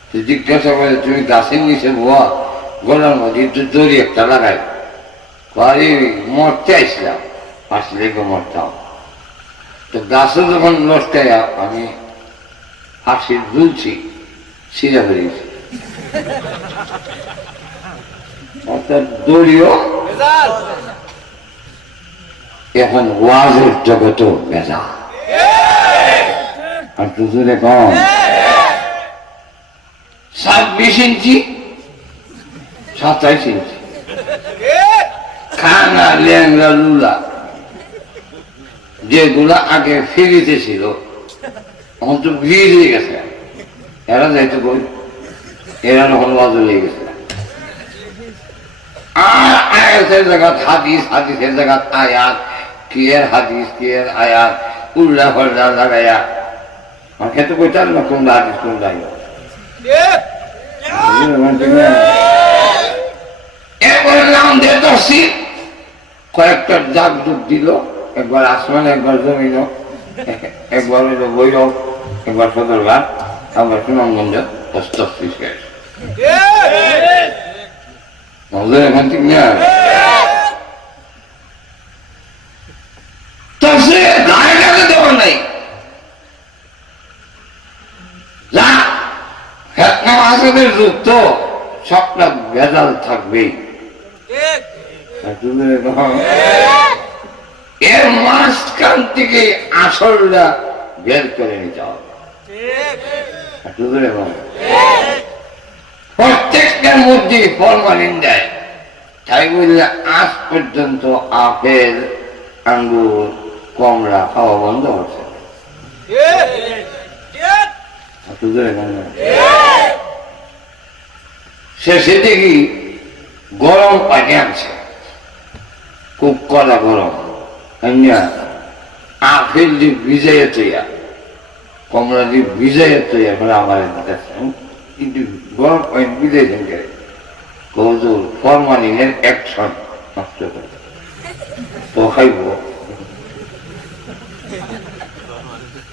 তো জিজ্ঞাসা করে তুমি গাছের নিচে বয়া গলার মধ্যে দড়ি একটা লাগাই, মরতে আইসলাম, আসলে মরতাম। তো গাছে যখন লটকাইয়া আমি হাসি ঝুলছি, সিরা বেরিয়েছি, অর্থাৎ দড়িও এখন ওয়াজের জগতেও বেজা। আর দুজনে কম 26 ইঞ্চি 27 ইঞ্চি খানা ল্যাংরা লুলা যেগুলা আগে ফেরিতে ছিল এখন তো ভিড় হয়ে গেছে, এরা যাইতে বই এরা যখন ওয়াজ হয়ে গেছে। আর আয়াতের জায়গা হাদিস, হাদিসের জায়গা আয়াত, কি এর হাদিস কি এর আয়াত উল্লাহ ফল্লাহ লাগাইয়া খেতে কইতাম না কোন হাদিস কোন আয়াত। এরপরে নাম দিয়ে দর্শি কয়েকটা জাগ ডুব দিল, একবার আসমান, একবার জমিন, একবার হইল বৈরব, একবার সদরঘাট, একবার সুনামগঞ্জ, এখন ঠিক না? দেওয়া নাই যুগ তো সবটা ভেজাল থাকবেই। এর মাঝখান থেকে আসলটা বের করে নিতে হবে। প্রত্যেকটার মধ্যে ফরমালিন দেয়, তাই বললে আজ পর্যন্ত আপেল, আঙ্গুর, কমলা খাওয়া বন্ধ হচ্ছে। শেষে দেখি গরম পানি আনছে, খুব কড়া গরম, আপেল দিয়ে ভিজাইয়া তৈয়া, কমলা দিয়ে ভিজাইয়া তৈয়া করে আমার কাছে কিন্তু বড় পয়েন্ট বুঝেছেন কে হুজুর ফরমালিনের অ্যাকশন নষ্ট করে তো খাইব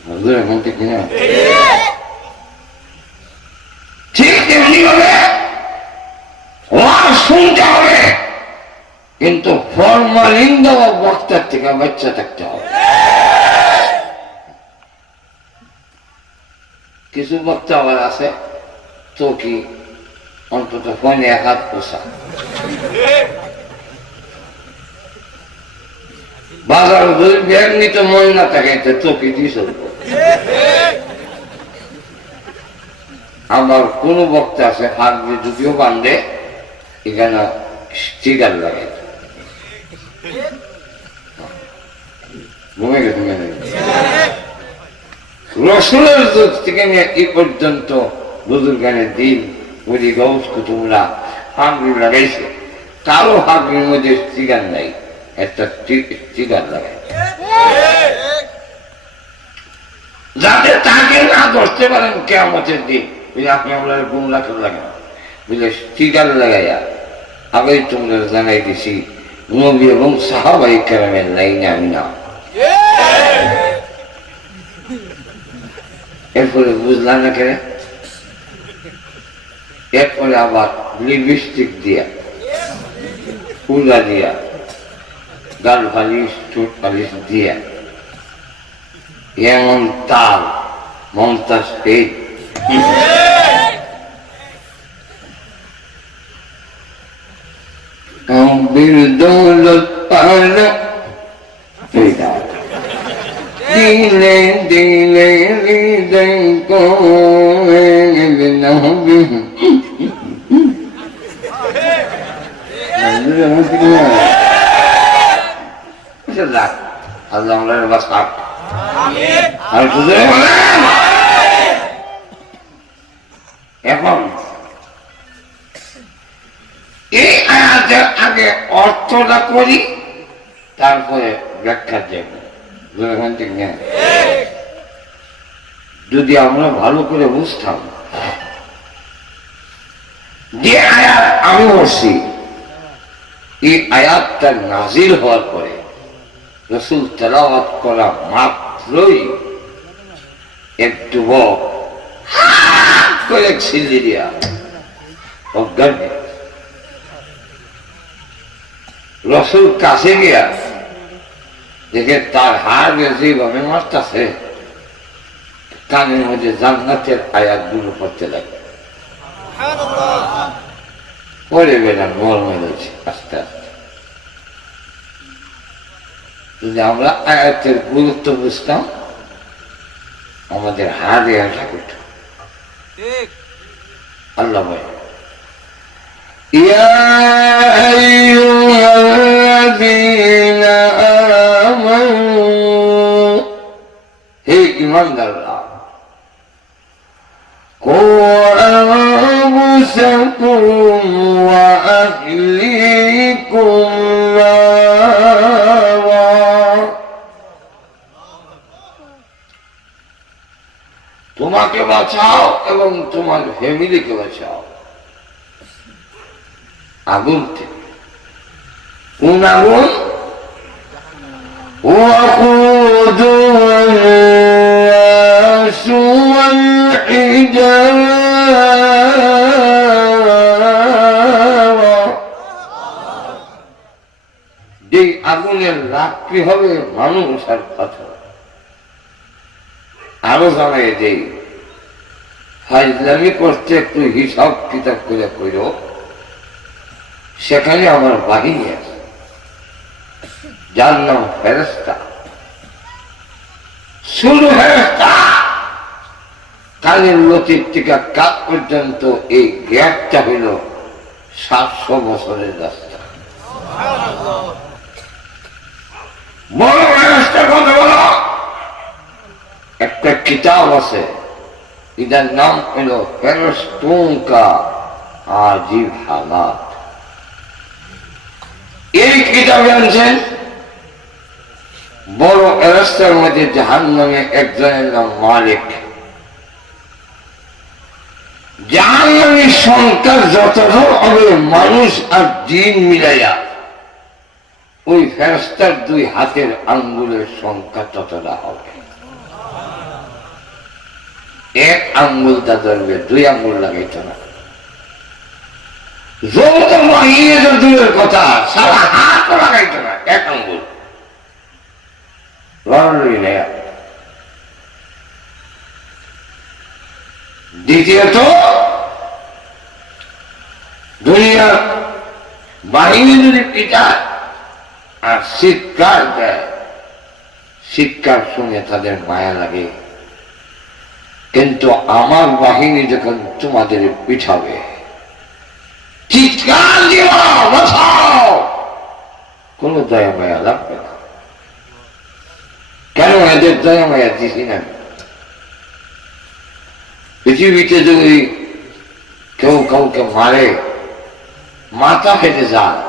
হুজুর এখন ঠিক না ঠিক তেমনি হবে ওয়াজ শুনতে হবে কিন্তু ফরমালিন দেওয়া বক্তার থেকে বাচ্চা থাকতে হবে কিছু বক্তা আবার আছে তো কি অন্তত ফোনে এক হাত পোষা বাজার যদি ব্যাগ নিতে মন না থাকে তো কি দিয়ে চলবো আমার কোন বক্তা আছে হাত দিয়ে যদিও বান্ধে এখানে স্টিকার লাগে ঘুমে গেছে মেনে রসুলের যুগ থেকে নিয়ে এই পর্যন্ত বুজুর্গানের দিন বুঝি গৌস কুতুবরা হাঁকড়ি লাগাইছে কারো হাঁকড়ির মধ্যে স্টিকার নাই একটা স্টিকার লাগাই যাতে তাকে না ধরতে পারেন কেয়ামতের দিন বুঝলি আপনি আমরা গুমলা করে লাগান বুঝলে স্টিকার লাগাইয়া আগেই তোমরা জানাই দিছি নবী এবং সাহাবাই কেরামের লাইনে আমি না এরপরে বুঝলাম না কেন এরপরে আবার লিপস্টিক দিয়া পূজা দিয়া গাল পালিশ ঠোঁট পালিশ দিয়া এমন তাল মমতাজ পেট দৌলত পাল দিলে দিলে হৃদয় আল্লাহ আমরা বাস এখন এই আয়াতের আগে অর্থটা করি তারপরে ব্যাখ্যা দেব যদি আমরা ভালো করে বুঝতাম যে আয়াত আমি বলছি এই আয়াতটা নাজিল হওয়ার পরে রসুল তেলাওয়াত করা মাত্রই এক যুবক করে ছিল্লি দিয়া অজ্ঞান রসুল কাছে গিয়া দেখে তার হাড় যেভাবে মারতেছে কানের মধ্যে জান্নাতের আয়াত গুলো পড়তে লাগে পরে বেড়া নর্মাল হয়েছে আস্তে আস্তে যদি আমরা আয়াতের গুরুত্ব বুঝতাম আমাদের হাড়ে আসা করত আল্লাহ ভাই يا أيها الذين آمنوا هي إيمان الله قوا أنفسكم وأهليكم نارا তোমাকে বাঁচাও এবং তোমার ফ্যামিলিকে বাঁচাও আগুন থেকে কোন আগুন وقودها الناس والحجارة যে আগুনের রাত্রি হবে মানুষ আর পাথর আরো জানাই যে ফাইজলামি করতে একটু হিসাব কিতাব করে কইর সেখানে আমার বাহিনী আছে যার নাম ফেরেশতা শুরু ফেরেশতা কালের লতির থেকে কাজ পর্যন্ত এই গ্যাপটা হইল 700 বছরের রাস্তা বড় ফেরেশতার কথা বলো একটা কিতাব আছে এটার নাম হইল ফেরেশতুন কা আজীব হালাত এই কিতাবে আনছেন বড় ফেরেশতার মধ্যে জাহান্নামে একজনের নাম মালিক জাহান্নামী সংখ্যা যতটা হবে মানুষ আর জিন মিলাইয়া ওই ফেরেশতার 2 হাতের আঙ্গুলের সংখ্যা ততটা হবে। 1 আঙ্গুলটা ধরবে, 2 আঙ্গুল লাগাইতো না। যত বাহিনী দূরের কথা, সারা হাত লাগাইতো না, 1 আঙ্গুল লড়াই নেই। দ্বিতীয়ত, দুনিয়ার বাহিনী যদি পিটায় আর চিৎকার দেয়, চিৎকার শুনে তাদের মায়া লাগে। কিন্তু আমার বাহিনী যখন তোমাদের পিঠাবে, চিৎকার দিও, বাঁচাও, কোন দয়া মায়া লাগবে না। কেন এদের দয়া মায়া দিছি না? পৃথিবীতে যদি কেউ কাউকে মারে, মাথা ফেটে যায়,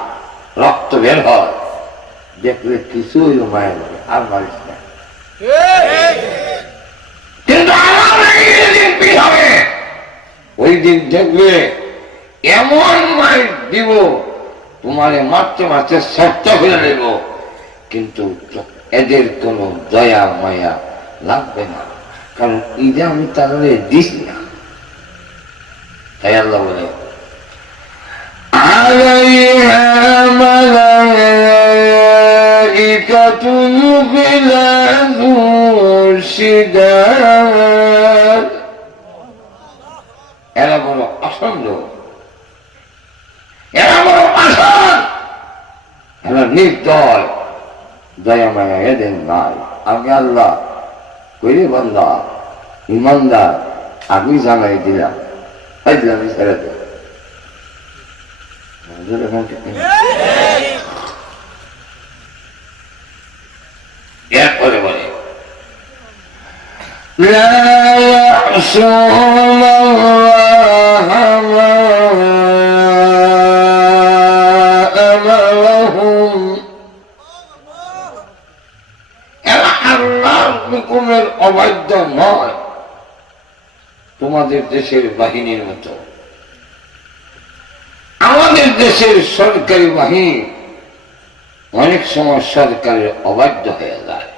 রক্ত বের হয়, দেখলে কিছু হইল মায়া লাগে, আর মারিস না। কিন্তু আমার যেদিন পিঠাবে, ওই দিন দেখবে এমন মার দিব, তোমারে মারতে মারতে সত্তা ফেলে দেব, কিন্তু এদের কোন দয়া মায়া লাগবে না, কারণ ঈদে আমি তাহলে দিস না। তাই আল্লাহ বলে আলাইহা মালাইকাতুন গিলাযুন শিদাদ। এরা বড় অসম্ভ, এরা বড় পাষাণ, এরা নির্দয়, দয়া মায়া এদের নাই। আমি আল্লাহ কইরে বান্দা ইমানদার, আমি জানাই দিলাম, আমি ছেড়ে দেব। এরপরে বলে হুকুমের অবাধ্য নয়, তোমাদের দেশের বাহিনীর মতো। আমাদের দেশের সরকারি বাহিনী অনেক সময় সরকারের অবাধ্য হয়ে যায়।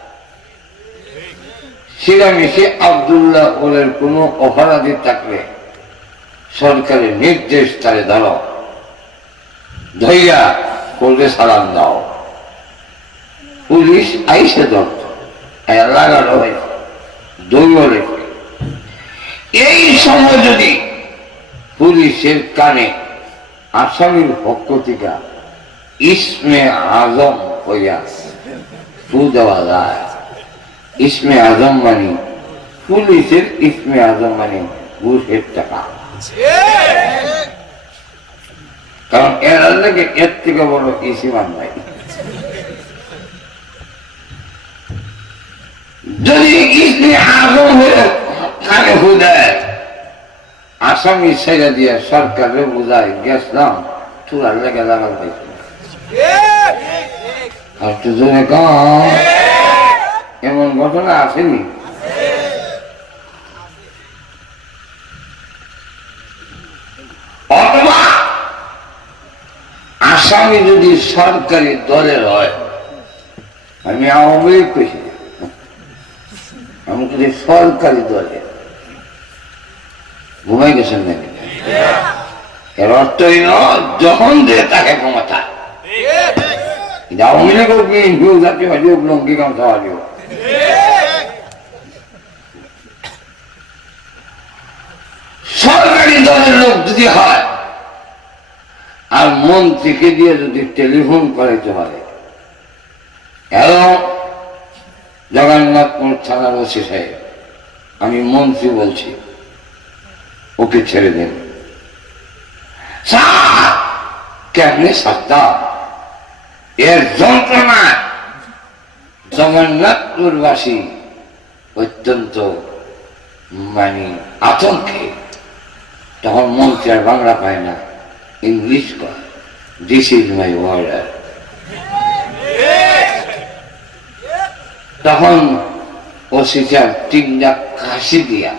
সিরামিশে আব্দুল্লাহ ওলের কোন অপরাধী থাকলে সরকারের নির্দেশ তারে ধরো, ধৈয়া কোর্টে চালান দাও, পুলিশ আইসে ধরত, লাগানো হয়েছে, দৌড় রেখে। এই সময় যদি পুলিশের কানে আসামির পক্ষ থেকে ইসমে আজম হইয়া ফু দেওয়া যায়, ইসমে আজম মানে পুলিশের ইসমে আজম মানে ঘুষের টাকা। কারণ এরা লাগে এর থেকে বড় ইসিমান নাই। যদি ইসমে আজম হয়ে কানে ফু দেয়, আসামি ছেড়ে দিয়ে সরকারে বুঝায় গেছিলাম, চূড়ার লেগে লাগাল পাইছে। একটু জোরে কম, এমন ঘটনা আসেনি? অথবা আসামি যদি সরকারি দলের হয়, আমি আওয়ামী লীগ কইছি, আমি যদি সরকারি দলে ঘুমাই গেছেন নাকি? এর অর্থ হইল যখন যে তাকে ক্ষমতা, আওয়ামী লীগ জাতীয় পার্টি লঙ্গি গামছা পারিও, সরকারি দলের লোক যদি হয় আর মন্ত্রীকে দিয়ে যদি টেলিফোন করাইতে পারে, হ্যালো জগন্নাথপুর থানার ওসি সাহেব, আমি মন্ত্রী বলছি, ওকে ছেড়ে দেন। কেমনি সত্তা, এর যন্ত্রণা জগন্নাথপুরবাসী অত্যন্ত মানে আতঙ্কে। তখন মন্ত্রী আর বাংলা পায় না, ইংলিশ কয়, দিস ইজ মাই অর্ডার। তখন ওসিটার 3টা কাশি দিয়া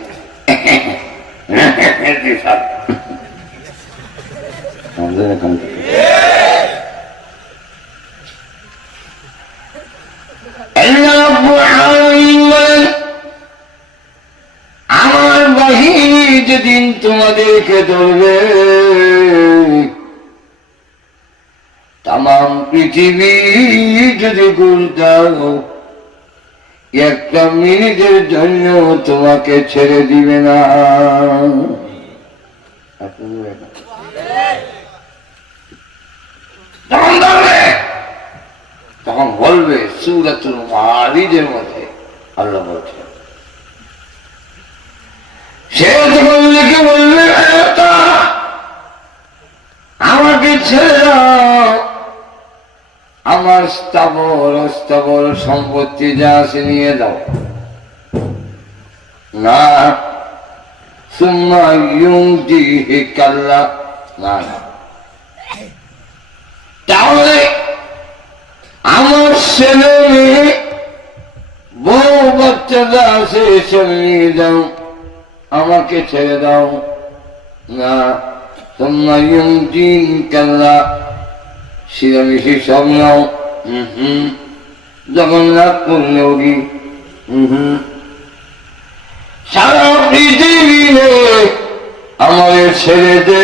আমার বাহিনী যেদিন তোমাদেরকে ধরবে তাম পৃথিবী যদি গুলতাও একটা মিনিটের জন্য তোমাকে ছেড়ে দিবে না। তখন বলবে সূরাতুল মারিজের মধ্যে আল্লাহ বলছে, সে তখন লিখে বলবে আমাকে ছেড়ে দাও, আমার স্থাবর সম্পত্তি যা আছে নিয়ে দাও না। সুম্মা ইউনজিহি কাল্লা না, তাহলে আমার ছেলে মেয়ে বউ বাচ্চারা আছে এসব নিয়ে দাও, আমাকে ছেড়ে দাও না। সুম্মা ইউনজিহি কাল্লা, শিরামিশি সব নাও, জগন্নাথ করলেও কি সারা পৃথিবী আমাদের ছেড়ে দে।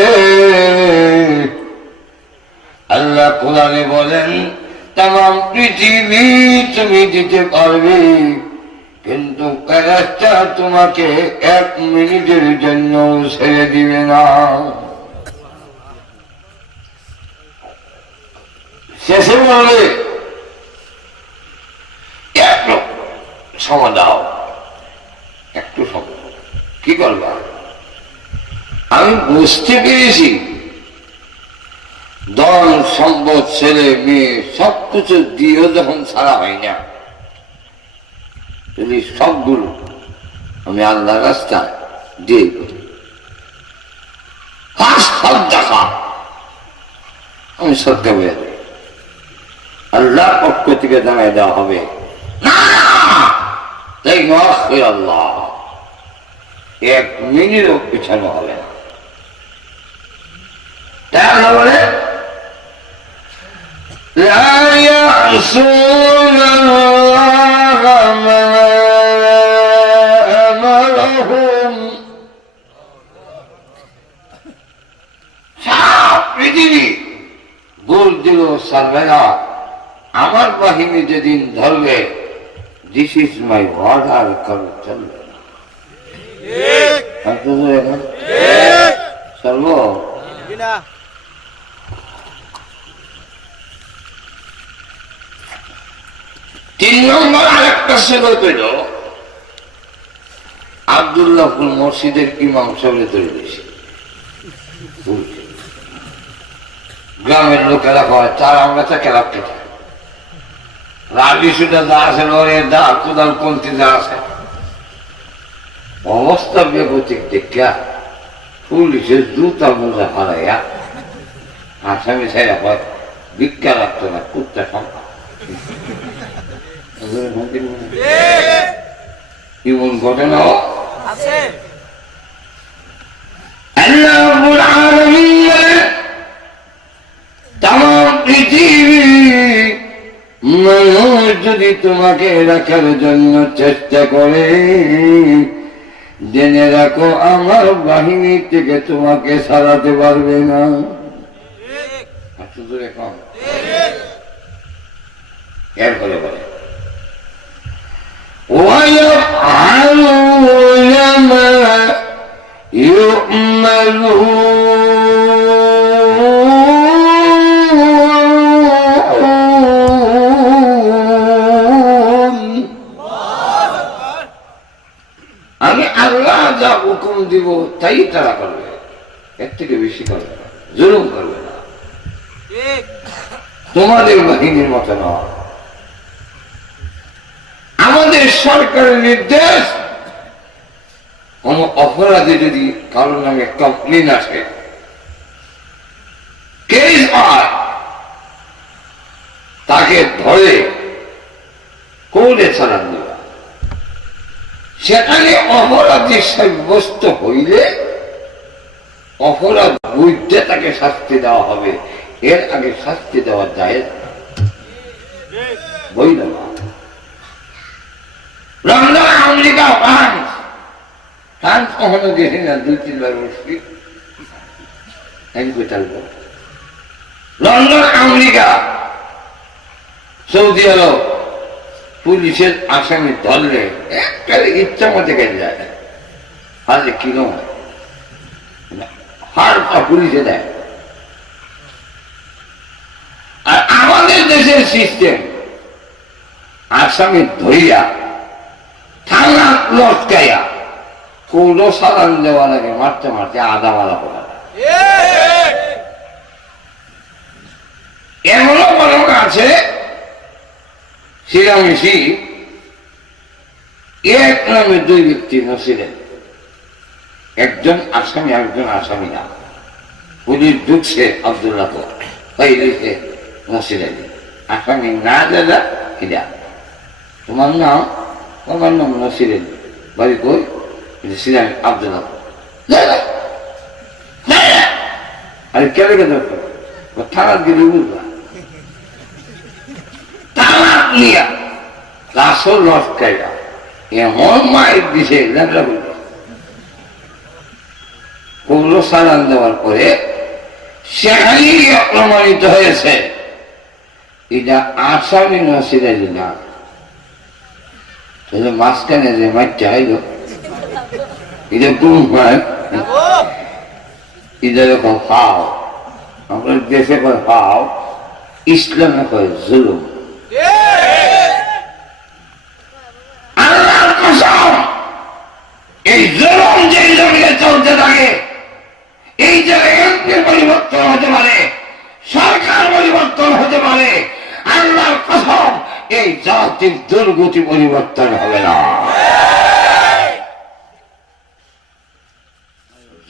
আল্লাহ কোরআনে বলেন তাম পৃথিবী তুমি দিতে পারবে, কিন্তু ফেরেশতা তোমাকে 1 মিনিটের জন্য ছেড়ে দিবে না। শেষে বলবে একটু সময় দাও, একটু সময়। কি করবা? আমি বুঝতে পেরেছি ধন সম্পদ ছেলে মেয়ে সবকিছু দিয়েও যখন ছাড়া হয় না, যদি সবগুলো আমি আল্লাহ রাস্তায় দিয়ে করি, সব দেখা আমি সত্য হয়ে যাই, আল্লাহ পক্ষ থেকে জানাই দেওয়া হবে না, আল্লাহ 1 মিনিটও পিছানো হবে না। তাই আল্লাহ বলে لا يعصون الله ما أمرهم। পৃথিবী গোল দিল সারবে না, আমার বাহিনী যেদিন ধরবে দিস ইজ মাই অর্ডার করে চলবে না। সর্ব 3 নম্বর আরেকটা সেবা পেল আব্দুল্লাহপুর মসজিদের ইমাম সাহেবের তৈরি দিয়েছে। গ্রামের লোকেরা কয় তার আমরা তা কেলাপ খেতে রাবি সুটা যা আছে লড়ের দা কোদাল পন্থী যা আছে অবস্থা বেগতিক দেখা পুলিশের জুতা মোজা হারাইয়া আসামি ছেড়া হয় ভিক্ষা রাখতো না, কুত্তা সম্পদ এমন ঘটনা তাম পৃথিবী মানুষ যদি তোমাকে রাখার জন্য চেষ্টা করে, জেনে রাখো আমার বাহিনী থেকে তোমাকে সারাতে পারবে না। এরপরে বলে ويفعلون ما يؤمرون। আমি আল্লাহ যা হুকুম দিব তাই তারা করবে, এর থেকে বেশি করবে না, জুলুম করবে না। তোমাদের বাহিনীর মতো নয়। আমাদের সরকারের নির্দেশ, কোন অপরাধী যদি কারোর নামে কমপ্লেন আসে, কেস হয়, তাকে ধরে কোর্টে চালান দেওয়া। সেখানে অপরাধী সাব্যস্ত হইলে অপরাধ বুঝতে তাকে শাস্তি দেওয়া হবে, এর আগে শাস্তি দেওয়া যায় বৈধ না। লন্ডন, আমেরিকা, ফ্রান্স, ফ্রান্স কখনো গেছি না, 2-3 বার বসছি। লন্ডন, আমেরিকা, সৌদি আরব পুলিশের আসামি ধরলে একেবারে ইচ্ছা মতে গেলে যায়, হাতে কিলো হারটা পুলিশে দেয়। আর আমাদের দেশের সিস্টেম, আসামি ধইয়া থানা লটকাইয়া কোনো সালান দেওয়ার আগে মারতে মারতে আধা মারা পড়া। এমনও বরং আছে শিলামিশি এক নামে 2 ব্যক্তি নছিলেন, একজন আসামি একজন আসামি না। পুলিশ ঢুকছে আব্দুল্লাহ নছিলেন, আসামি না দাদা হিরা, তোমার নাম? আমার নাম নছিলেন, বাড়ি কই? ছিলেন আব্দুল্লাহ। আরে কেন কেন থানার গেলে বুঝবা, থানা নিয়া লাশও লটকাইয়া এমন মায়ের দিছে লেখা বুঝবে। ওগুলো সালান দেওয়ার পরে সেখানেই প্রমাণিত হয়েছে এটা আসামি নছিলেন না। তাহলে মাঝখানে যে মাইটা হইল এটা কোন হয়? এটা যখন পাও, আমাদের দেশে কয় পাও, ইসলামে কয় জুলুম। আল্লাহর কসম, এই জুলুম যে জমিনে চলতে থাকে, এই জায়গায় এমপির পরিবর্তন হতে পারে, সরকার পরিবর্তন হতে পারে, আল্লাহর কসম এই জাতির দুর্গতি পরিবর্তন হবে না।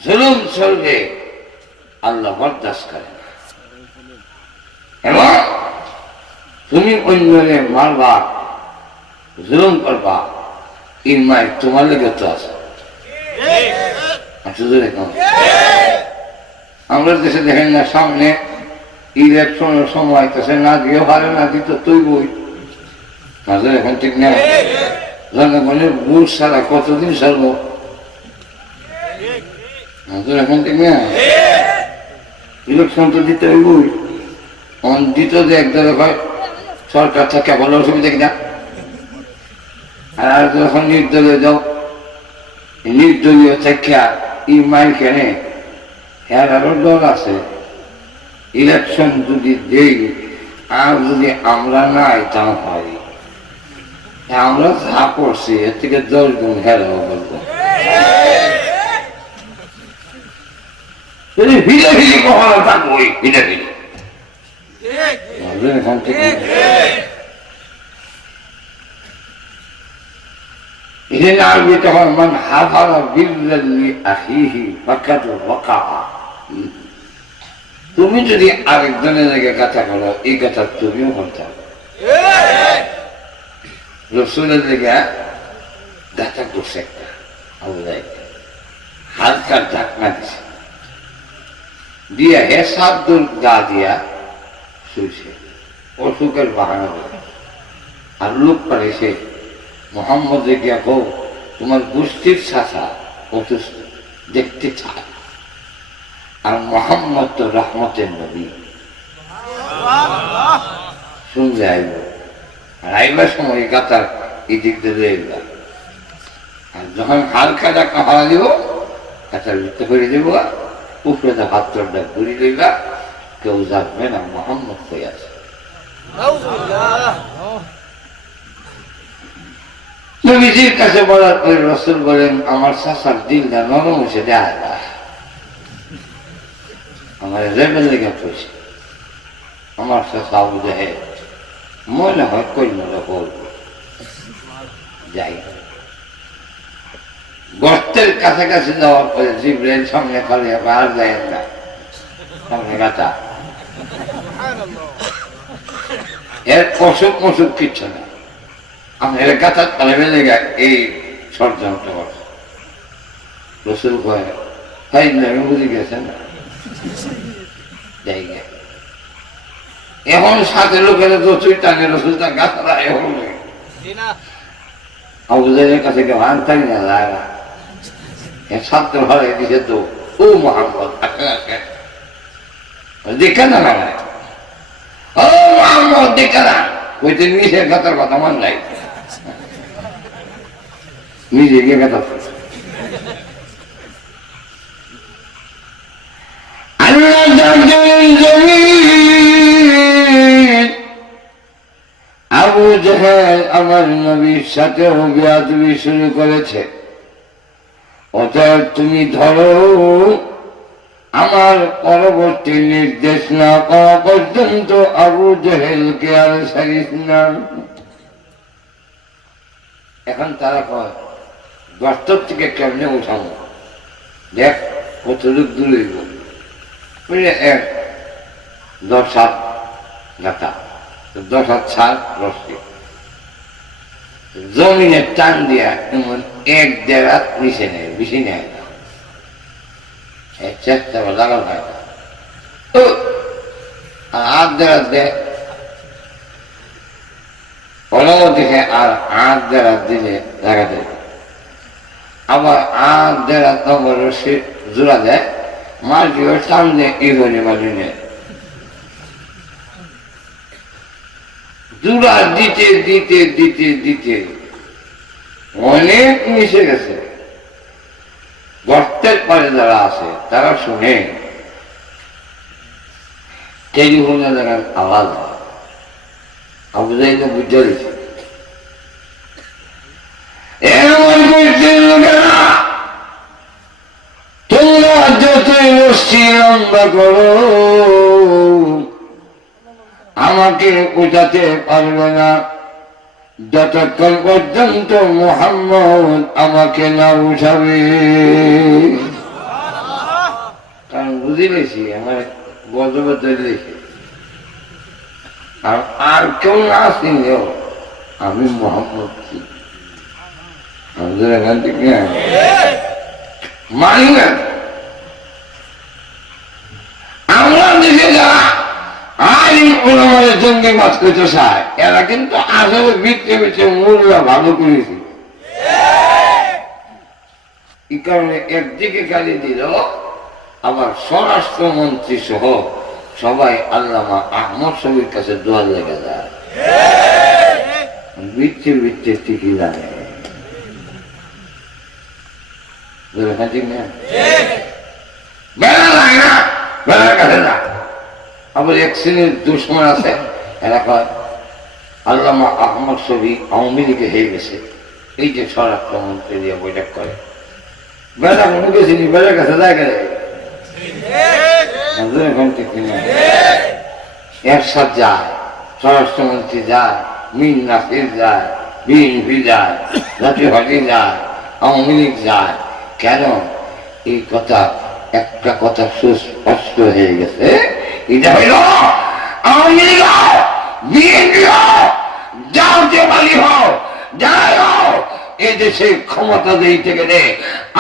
জুলুম চলবে, আল্লাহ বরদাস্ত করে না। এবং তুমি অন্যরে মারবা, জুলুম করবা, ইমায় তোমার লেগে তো আছে। আমরা দেশে দেখেন না, সামনে ইলেকশনের সময় আইতেছে, না দিয়ে পারে, না দিত তুই বই মাঝে এখন ঠিক না। জনগণের বুট সারা কতদিন সারবো, এখন ঠিক না। ইলেকশন তো দিতে হইবই, দিত যে একদলে হয় সরকার থাকে বলে অসুবিধা কিনা। আর যখন নির্দলীয় যাও, নির্দলীয় থেকে ই মাইল কেনে, হ্যাঁ আরো দল আছে। ইলেকশন যদি দেই আর যদি আমরা না আইতাম হয়, আমরা যা করছি এর থেকে 10 গুণ হেরাও বলবো। যদি ভিড়ে ভিড়ে কখনো থাকবোই, ভিড়ে ভিড়ে এখান থেকে তুমি যদি আরেকজনের জায়গায় কথা করো, এই কথা তুমিও করতে হবে। রসুলের জায়গায় গাথা করছে একটা হালকা ঢাকনা দিছে, দিয়া হে সাবদুল গা দিয়া শুয়েছে, অসুখের বাহানা বলে। আর লোক পারেছে মোহাম্মদ গিয়া কো তোমার গোষ্ঠীর শাসা অসুস্থ, দেখতে চায়। আর মোহাম্মদ তো রহমতের নবী, শুনলে আইব। আর আইবার সময় গাতার এই দিক দিয়ে এগুলা, আর যখন হালকা ডাকা হারা দিব, গাতার ভিতরে করে দেব, উপরে তো হাতটা ঘুরি লইবা, কেউ জানবে না মোহাম্মদ কই আছে। নবীজির কাছে বলার পরে রাসূল বলেন, আমার চাচার দিলটা নরম হয়েছে, দেখা যায় আমার রেবেল লেগে পড়ছে। আমার চাচা আবু জাহেল মনে হয় কইল বলবো, যাই। গর্তের কাছাকাছি যাওয়ার পরে জিবরাইল সামনে খালি আর যায় না, সামনে গাছা, এর অসুখ মসুখ কিচ্ছু না। আপনার গাছার তালে লেগে এই ষড়যন্ত্র করছে। রাসূল কয় তাই না বুঝে গেছেন এখন সাথে লোকেরা তো চৈতানের রসুলটা গাছরা এখন আবুজাইলের কাছে কেউ আনতাই না লাগা ছাত্র ঘরে দিছে তো ও মোহাম্মদ দেখে না না ও মোহাম্মদ দেখে না ওইতে নিজের কথার কথা মান নাই নিজে গিয়ে কথা আবু জাহেল আমার নবীর সাথেও বেয়াদবি শুরু করেছে অতএব তুমি ধরো আমার পরবর্তী নির্দেশ না পাওয়া পর্যন্ত আবু জাহেলকে আর ছাড়িস না। এখন তারা কয় গর্ত থেকে কেমনে উঠাবো দেখ কতটুক দূরে বুঝলে 10 হাত গাঁথা 10 হাত ছাড় রস্তি জমিনের টান দিয়া এমন 1-1.5 হাত নিচে নেয় বেশি নেয় না চেষ্টা লাগাল হয় না আর 1.5 হাত দেয় পরবর্তীতে আর 1.5 হাত দিলে জায়গা দেবে আবার 1.5 হাত নম্বর রশি জোড়া দেয় মাটিও টান দেয় ইগনে মালিনে জোড়া দিতে দিতে দিতে দিতে অনেক মিশে গেছে গর্তের পরে যারা আছে তারা শুনে টেলিফোনে যারা আওয়াজ আবু জাহেল বুঝতে দিচ্ছে তোমরা যতই রশ্মি লম্বা করো আমাকে উঠাতে পারবে না যতক্ষণ পর্যন্ত মুহাম্মদ আমাকে না উঠাবে। কারণ বুঝে গেছি আমার গজবে তৈরি রেখে আর কেউ না আসলেও আমি মুহাম্মদ কি আমাদের এখান থেকে মানি না। আমরা দেশে যারা আলিম ওলামাদের জঙ্গি মাছ করতে চায় এরা কিন্তু আসলে বিচ্ছে বিচ্ছে মূল্য ভালো করেছে এই কারণে একদিকে গালি দিল আবার স্বরাষ্ট্রমন্ত্রী সহ সবাই আল্লামা আহমদ শফির কাছে দোয়া লেগে যায় বিচ্ছে বিচ্ছে ঠিকই জানে ঠিক না বেলা লাগে না বেলার কাছে না আবার এক শ্রেণীর দুশ্মন আছে এরা কয় আল্লামা আহমদ শফি আওয়ামী লীগে হয়ে গেছে এই যে স্বরাষ্ট্রমন্ত্রী দিয়ে বৈঠক করে বেলা মনে গেছিনি বেলার কাছে জায়গা এরশাদ যায় স্বরাষ্ট্রমন্ত্রী যায় মিন নাসির যায় বিএনপি যায় জাতীয় পার্টি যায় আওয়ামী লীগ যায় কেন এই কথা একটা কথা সুস্পষ্ট হয়ে গেছে এটা হইল আওয়ামী লীগ হও বিএনপি হও জাতীয় পার্টি হও যাই হও এদেশে ক্ষমতা দিতে গেলে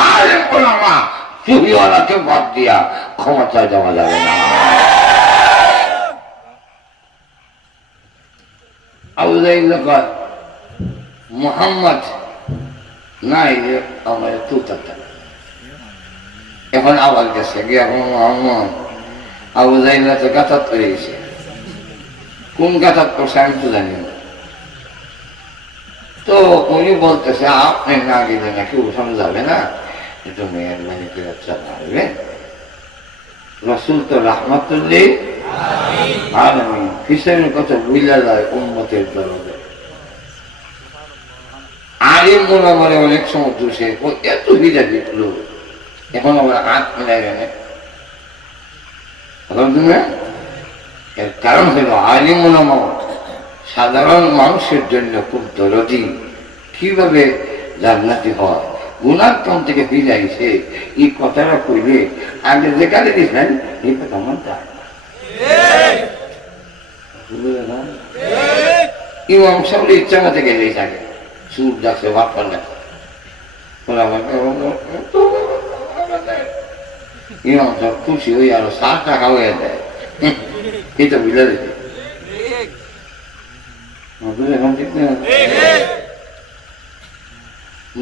আলেম ওলামা সুফিওয়ালাকে বাদ দিয়া ক্ষমতায় দেওয়া যাবে না। আবু জাহেল কয় মুহাম্মদ নাই যে আমার তুতাটা এখন আবার গেছে গিয়ে মোহাম্মদ আবু জাহেল তো গাথাত করে গেছে কোন গাথাত করছে আমি তো জানি না। তো উনি বলতেছে আপনি না গেলে নাকি ওখানে যাবে না একটু মেহরবানি করে চালাবেন রাসূল তো রাহমাতুল্লিল আলামিন হিসেবের কথা বুঝলা যায় উম্মতের দরজে আলিম ওলামারে অনেক সময় দোষে এত বিদা দিল এখন আমরা হাত মিলাই গেলে এর কারণ হলো আলিম ওলামা সাধারণ মানুষের জন্য খুব দরদি কিভাবে জান্নাতি হয় গুনার কাম থেকে ফিরাইছে এই কথাটা কইলে আগে যেখানে দিয়েছেন এই কথা আমার যায় না ইমাম সাহেব ইচ্ছা মতো গেলে থাকে সুর যাচ্ছে বাপার না ইমাম সাহেব খুশি হয়ে আরো 7 টাকা হয়ে দেয়। এটা বুঝলে দেখি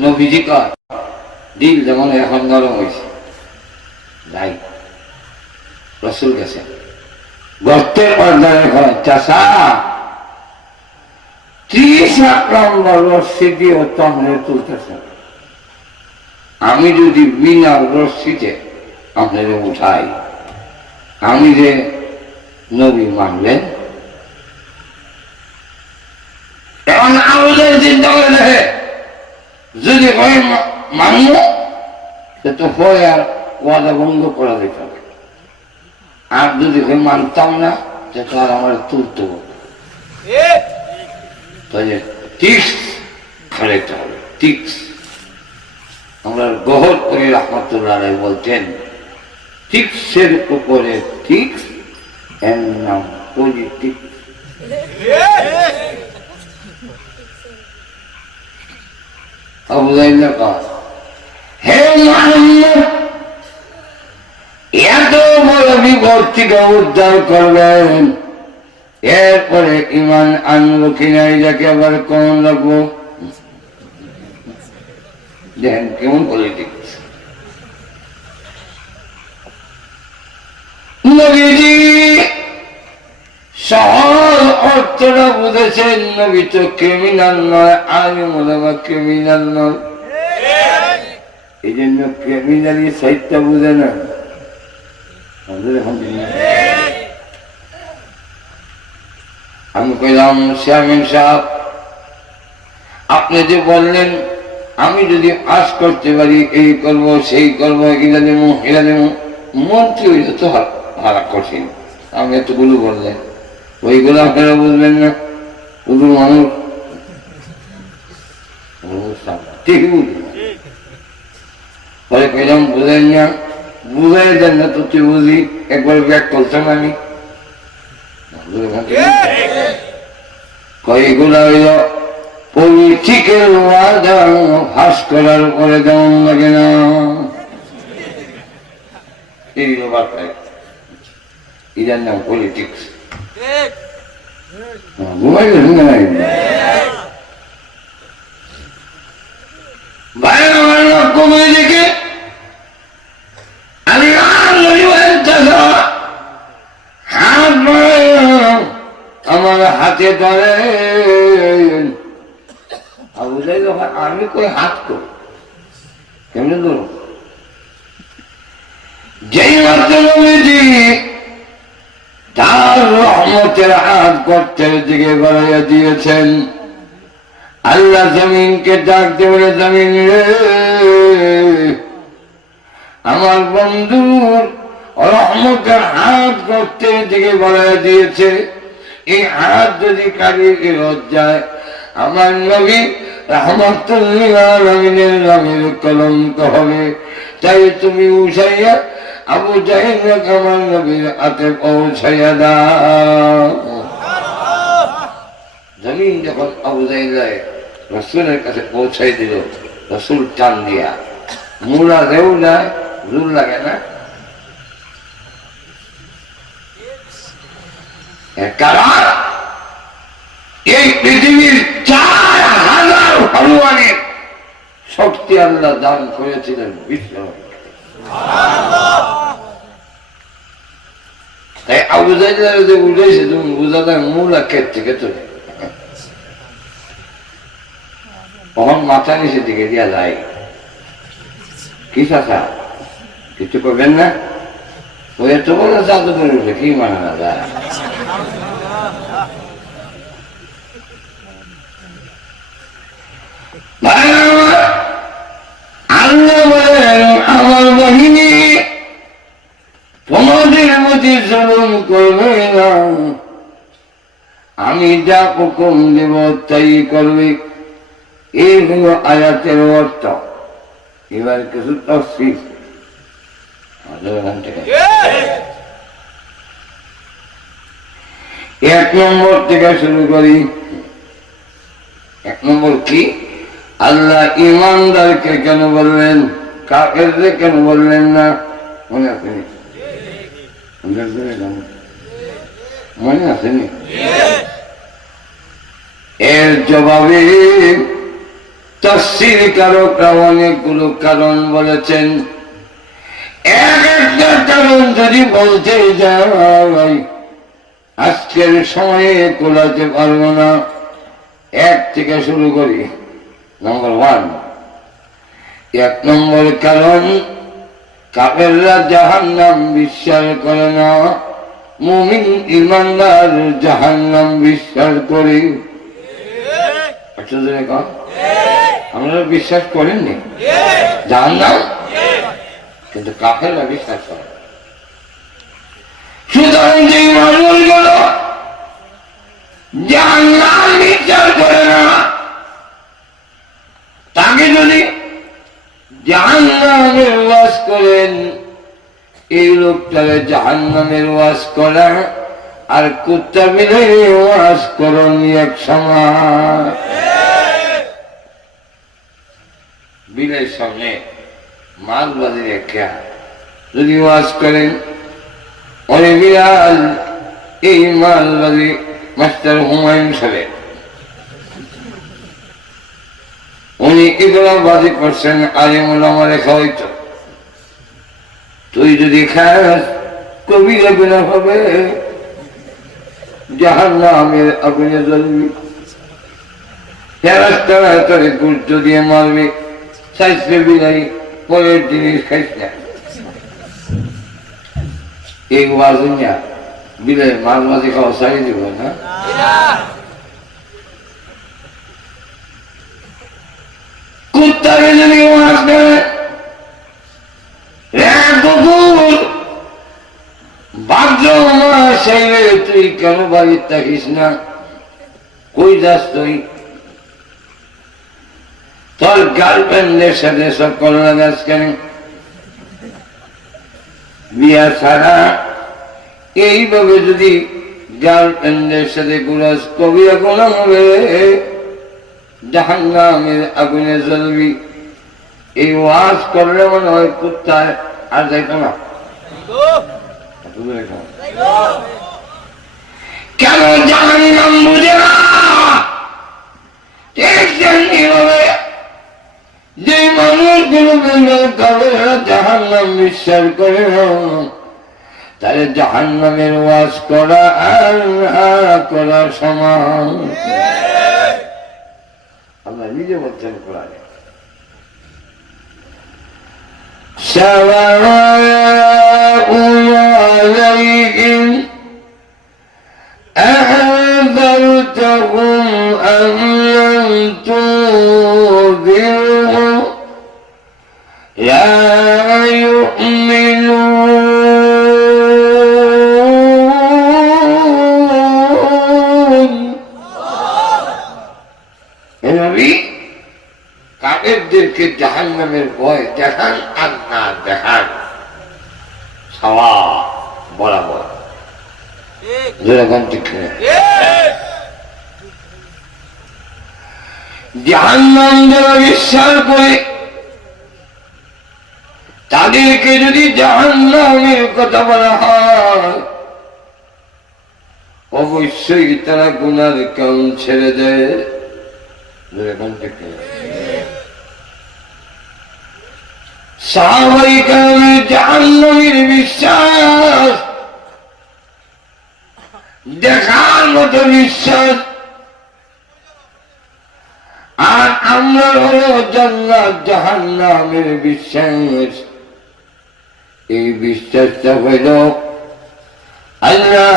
নবীজি কয় দিল যেমন এখন নরম হয়েছে, যাই রসুল গেছে গর্তের পর্দায় হয় চাষা 30 নম্বর রশ্মি দিয়ে তমরে তুলতেছে। আমি যদি বিনা রশ্মিতে আপনাদের উঠাই, আমি যে নবী মানলেন? এখন আমাদের চিন্তা করে দেখে যদি হয় মানব তো হয় আর ওয়াদা ভঙ্গ করা যেত, আর যদি হয় মানতাম না তো আর আমার তুলতে হবে। তাহলে টিক্স খারাইতে হবে, টিক্স। আমরা গহর করে রহমতুল্লাহ বলতেন টিক্সের উপরে টিক্স, এর নাম পলিটিক্স। হে মুহাম্মদ, এত বড় বিপদ থেকে উদ্ধার করবেন, এরপরে ইমান আনবো কিনা এটাকে আবার কেমন রাখবো? দেখেন কেমন পলিটিক্স। নবীজি সহজ অর্থটা বুঝেছেন। নবী তো ক্রিমিনাল নয়, আমি মনে হয় ক্রিমিনাল নয়, এই জন্য ক্রিমিনালি সাইডটা বুঝে না। আমি কইলাম চেয়ারম্যান সাহেব, আপনি যে বললেন আমি যদি পাস করতে পারি এই করব সেই করবো, এগুলা দেবো এরা দেবো, মন্ত্রী হইলে তো হারা কঠিন। আমি এতগুলো বললেন, ওইগুলো আপনারা বুঝবেন না, শুধু মানুষ ঠিক বুঝবেন। পরে কইলাম বুঝেন না, বুঝাই দেন না তো তুই বুঝি, একবার ব্যাগ করতাম আমি। কয়েকগুলা হইল পলিটিকের ওয়াদা ফাঁস করার পরে যেমন লাগে না, এটার নাম পলিটিক্স। ঘুমাই দেখে আমি আমার হাতে ধরে, আমি কই হাত করি কেমনি ধরো? যেই মাত্র নবীজি তার রহমতের হাত গর্তের দিকে বাড়াইয়া দিয়েছেন, আল্লাহ জমিনকে ডাকতে বলে, জমিন রে, আমার বন্ধুর রহমতের হাত গর্তের দিকে বাড়াইয়া দিয়েছে, এই হাত যদি কারিয়ে ফেরত যায় আমার নবী রাহমাতুল্লিল আলামিনের নামের কলঙ্ক হবে। তাই তুমি উঠাইয়া আবু জাহেলকে আমার নবীর হাতে পৌঁছাইয়া দাও। জমিন যখন আবু জাহেল রসুলের কাছে পৌঁছাই দিল, রসুল টান দিয়া মুলা দেও যায়, জোর লাগে না? কারণ এই পৃথিবীর 4000 ভগবানের শক্তি আল্লাহ দান করেছিলেন বিশ্ব। তাই আবু জাহেল যে উঠেছে তুমি বুঝা যায় মূলা ক্ষেত থেকে চলে কখন মাথা নিচে দিকে দিয়া যায়। কি চাষা কিছু করবেন না? ওই এত বড় জাদু করে উঠে কি মানা যায়? আল্লাহ বলেন আমার বাহিনী তোমাদের প্রতি জুলুম করবে না, আমি যা হুকুম দেব তাই করবে। এই হলো আয়াতের অর্থ। এবার কিছু তফসিল এক নম্বর থেকে শুরু করি। এক নম্বর কি? আল্লাহ ইমানদারকে কেন বললেন, কাফেরকে কেন বললেন না? মনে আসেনি? মনে আসেনি? এর জবাবে তাফসীর কারকরা অনেকগুলো কারণ বলেছেন। এক একটা কারণ যদি বলতে যাই আজকের সময়ে কোলাতে পারবো না। এক থেকে শুরু করি। নম্বর 1, 1 নম্বর কারণ, কাফেররা জাহান্নাম বিশ্বাস করে না, মুমিন ঈমানদার জাহান্নাম বিশ্বাস করে। আমরা বিশ্বাস করেননি জাহান্নাম, কিন্তু কাফেররা বিশ্বাস করে। সুতরাং যে মানুষগুলো জাহান্নাম বিশ্বাস করে না, তাকে যদি জাহান্নামের ওয়াজ করেন, এই লোকটাকে জাহান্নামের ওয়াজ করা আর কুত্তা বিলের ওয়াজ করন এক সমান। বিলের সামনে মাল বাজি রেখা যদি ওয়াজ করেন, অনেক বিড়াল, এই মাল বাজি মাস্টার হুমায়ুন সাহেব, উনি এগুলো বাজি করছেন, আলিমুল আমারে খাওয়াইতো। তুই যদি খাস কবিরা বিনা হবে, জাহান্নামের আগুনে জ্বলবি, ফেরেশতারা তোরে গুরুত্ব দিয়ে মারবে, সাইসে বিলাই পরের জিনিস খাইস না। এই ওয়াজিনা বিলের মাছ মাঝি খাওয়া সারি দিব না। কুত্তাকে যদি ওয়াজ করে, কুকুর ভাদ্র মাস এলে তুই কেন বাড়ির থাকিস না, কই যাস তুই? তোর গার্লফ্রেন্ডের সাথে সব করোনা যাস কেন? বিয়া ছাড়া এইভাবে যদি গার্লফ্রেন্ডের সাথে গুলাস, কবিরা গোলাম হবে, জাহান্নামের আগুনে জ্বলবি। এই ওয়াজ করলে মনে হয় কুত্তায় আর যাইত না। কেন জাহান্নাম বুঝে না? যে মানুষগুলো জাহান্নাম বিশ্বাস করে না, তাহলে জাহান্নামের ওয়াজ করা আর করা সমান। আল্লাহ নিজে বলছেন কোরআনে, সাওয়াউন আলাইহিম আনযারতাহুম আম লাম তুনযিরহুম লা ইউমিনুন। হে নবী, কাফেরদেরকে জাহান্নামের ভয় দেখান আর না দেখান সওয়া বরাবর। জাহান্নাম যারা বিশ্বাস করে, তাদেরকে যদি জাহান্নামের কথা বলা হয়, অবশ্যই তারা গুনার কাম ছেড়ে দেয়। সাহাবায়ে কেরামের জাহান্নামের বিশ্বাস দেখার মতো বিশ্বাস, আর আমরা হলো জান্নাত জাহান্নামের বিশ্বাস। এই বিশ্বাসটা হইল আল্লাহ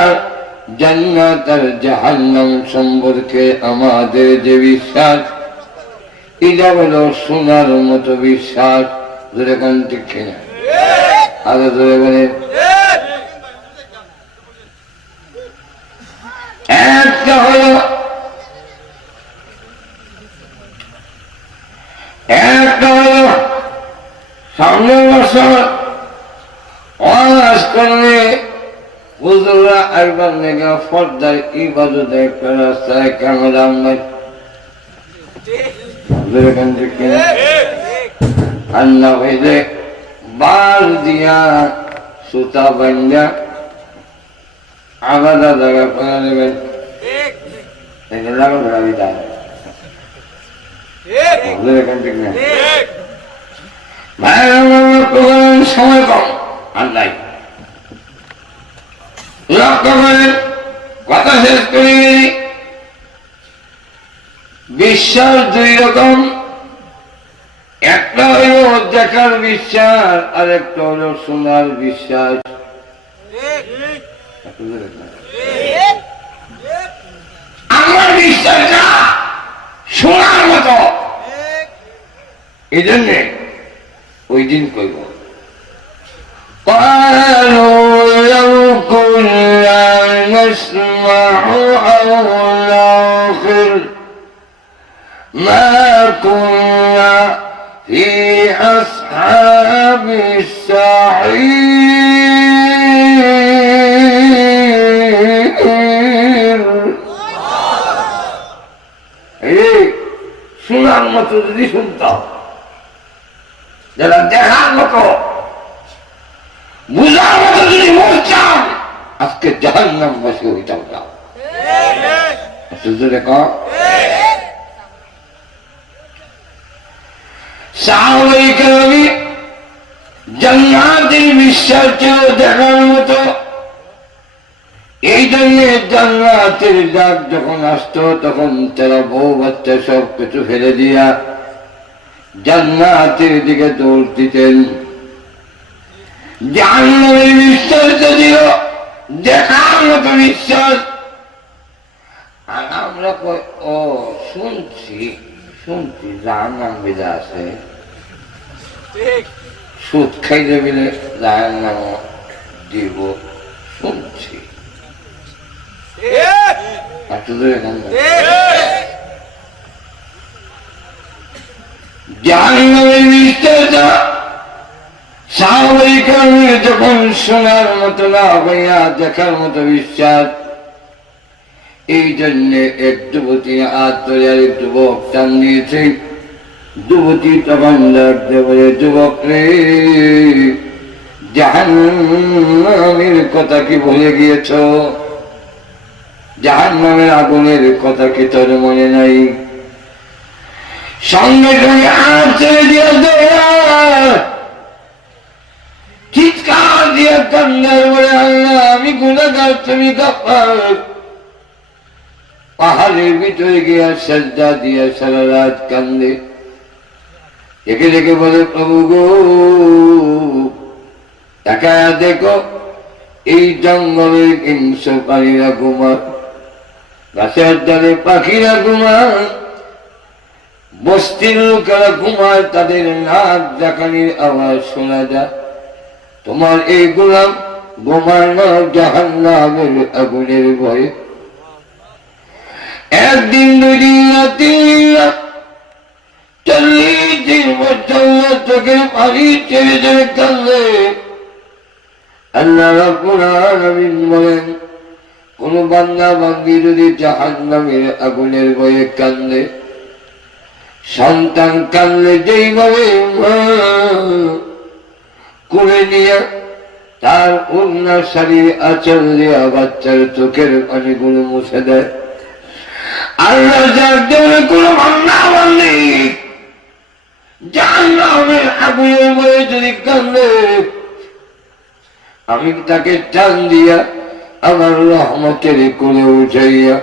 জান্নাত আর জাহান্নাম সম্পর্কে আমাদের যে বিশ্বাস, এটা হলো সোনার মতো বিশ্বাস। যেরকম ঠিক কিনা? আরো ধরে বলে, একটা হলো সামনের বছর ওয়াজ করলে হুজুররা একবার নেগা পর্দার ইবাদত একটা রাস্তায় ক্যামেরা আমরা আর না হইলে বার দিয়া সুতা বান্ধা আলাদা জায়গা করে নেবেন। সময় কম আর নাই, লক্ষ্য করেন কথা শেষ করে বিশ্বাস দুই রকম, একটা হইল দেখার বিশ্বাস আর একটা হইল শোনার বিশ্বাস। আমার বিশ্বাস না শোনার মতো, এই জন্যে ওই দিন কইব ما كنا في أصحاب السعير। শোনার মতো যদি শুনতাম, যারা দেখার মতো বুঝার মতো যদি বলতাম, আজকে জাহান্নামবাসী হইতাম না। সাহাবায়ে কেরাম জান্নাতের বিশ্বাস ছিল দেখার মতো। এই জন্য জান্নাতের ডাক যখন আসতো তখন তারা বউ বাচ্চা সব কিছু ফেলে দিয়া জান্নাতের দিকে দৌড় দিতেন। জাহান্নামের বিশ্বাস ছিল দেখার মতো বিশ্বাস। আর আমরা ও শুনছি শুনছি জাহান্নাম বেজা আছে, সুদ খাইতে গেলে জাহান্নাম দিব শুনছি। জাহান্নামের বিশ্বাসটা সাহাবায়ে কেরামের যখন শোনার মতো না হইয়া দেখার মতো বিশ্বাস। এই জন্য এক যুবতী হাত ধরে আরেক যুবক টান দিয়েছে। যুবতী তখন ডাকতে বলে, যুবক রে, জাহান্নামের কথা কি ভুলে গিয়েছ? জাহান্নামের আগুনের কথা কি তোর মনে নাই? সঙ্গে সঙ্গে হাত ছেড়ে দিয়ে চিৎকার দিয়ে কান্নার বলে, আল্লাহ আমি গুনাহগার, তুমি গাফফার। পাহাড়ের ভিতরে গিয়া সেজদা দিয়া সারা রাত কান্দে। একে দেখে বলে, প্রভু গো, তাকায়া দেখো এই জঙ্গলের হিংস্র প্রাণীরা ঘুমায়, গাছের ডালে পাখিরা ঘুমায়, বস্তির লোকেরা ঘুমায়, তাদের নাক ডাকানির আওয়াজ শোনা যায়। তোমার এই গোলাম ঘুমায় না জাহান্নামের আগুনের ভয়ে। একদিন, দুই দিন না, 3 দিন না, 40 দিন পর্যন্ত চোখের পানি ছেড়ে ছেড়ে কাঁদলে। আল্লাহ রাব্বুল আলামিন বলেন, কোন বান্দা বান্দি যদি জাহান্নামের আগুনের ভয়ে কান্দে, সন্তান কান্দলে যেইভাবে মা কোলে নিয়ে তার ওড়না শাড়ির আঁচল দিয়া বাচ্চার চোখের পানিগুলো মুছে দেয়, আল্লাহ যার জন্য কোন বান্দা বান্দি জাহান্নামের আগুনের ভয়ে যদি কান্দে, আমি তাকে টান দিয়া আমার রহমতের কোলে উঠাইয়া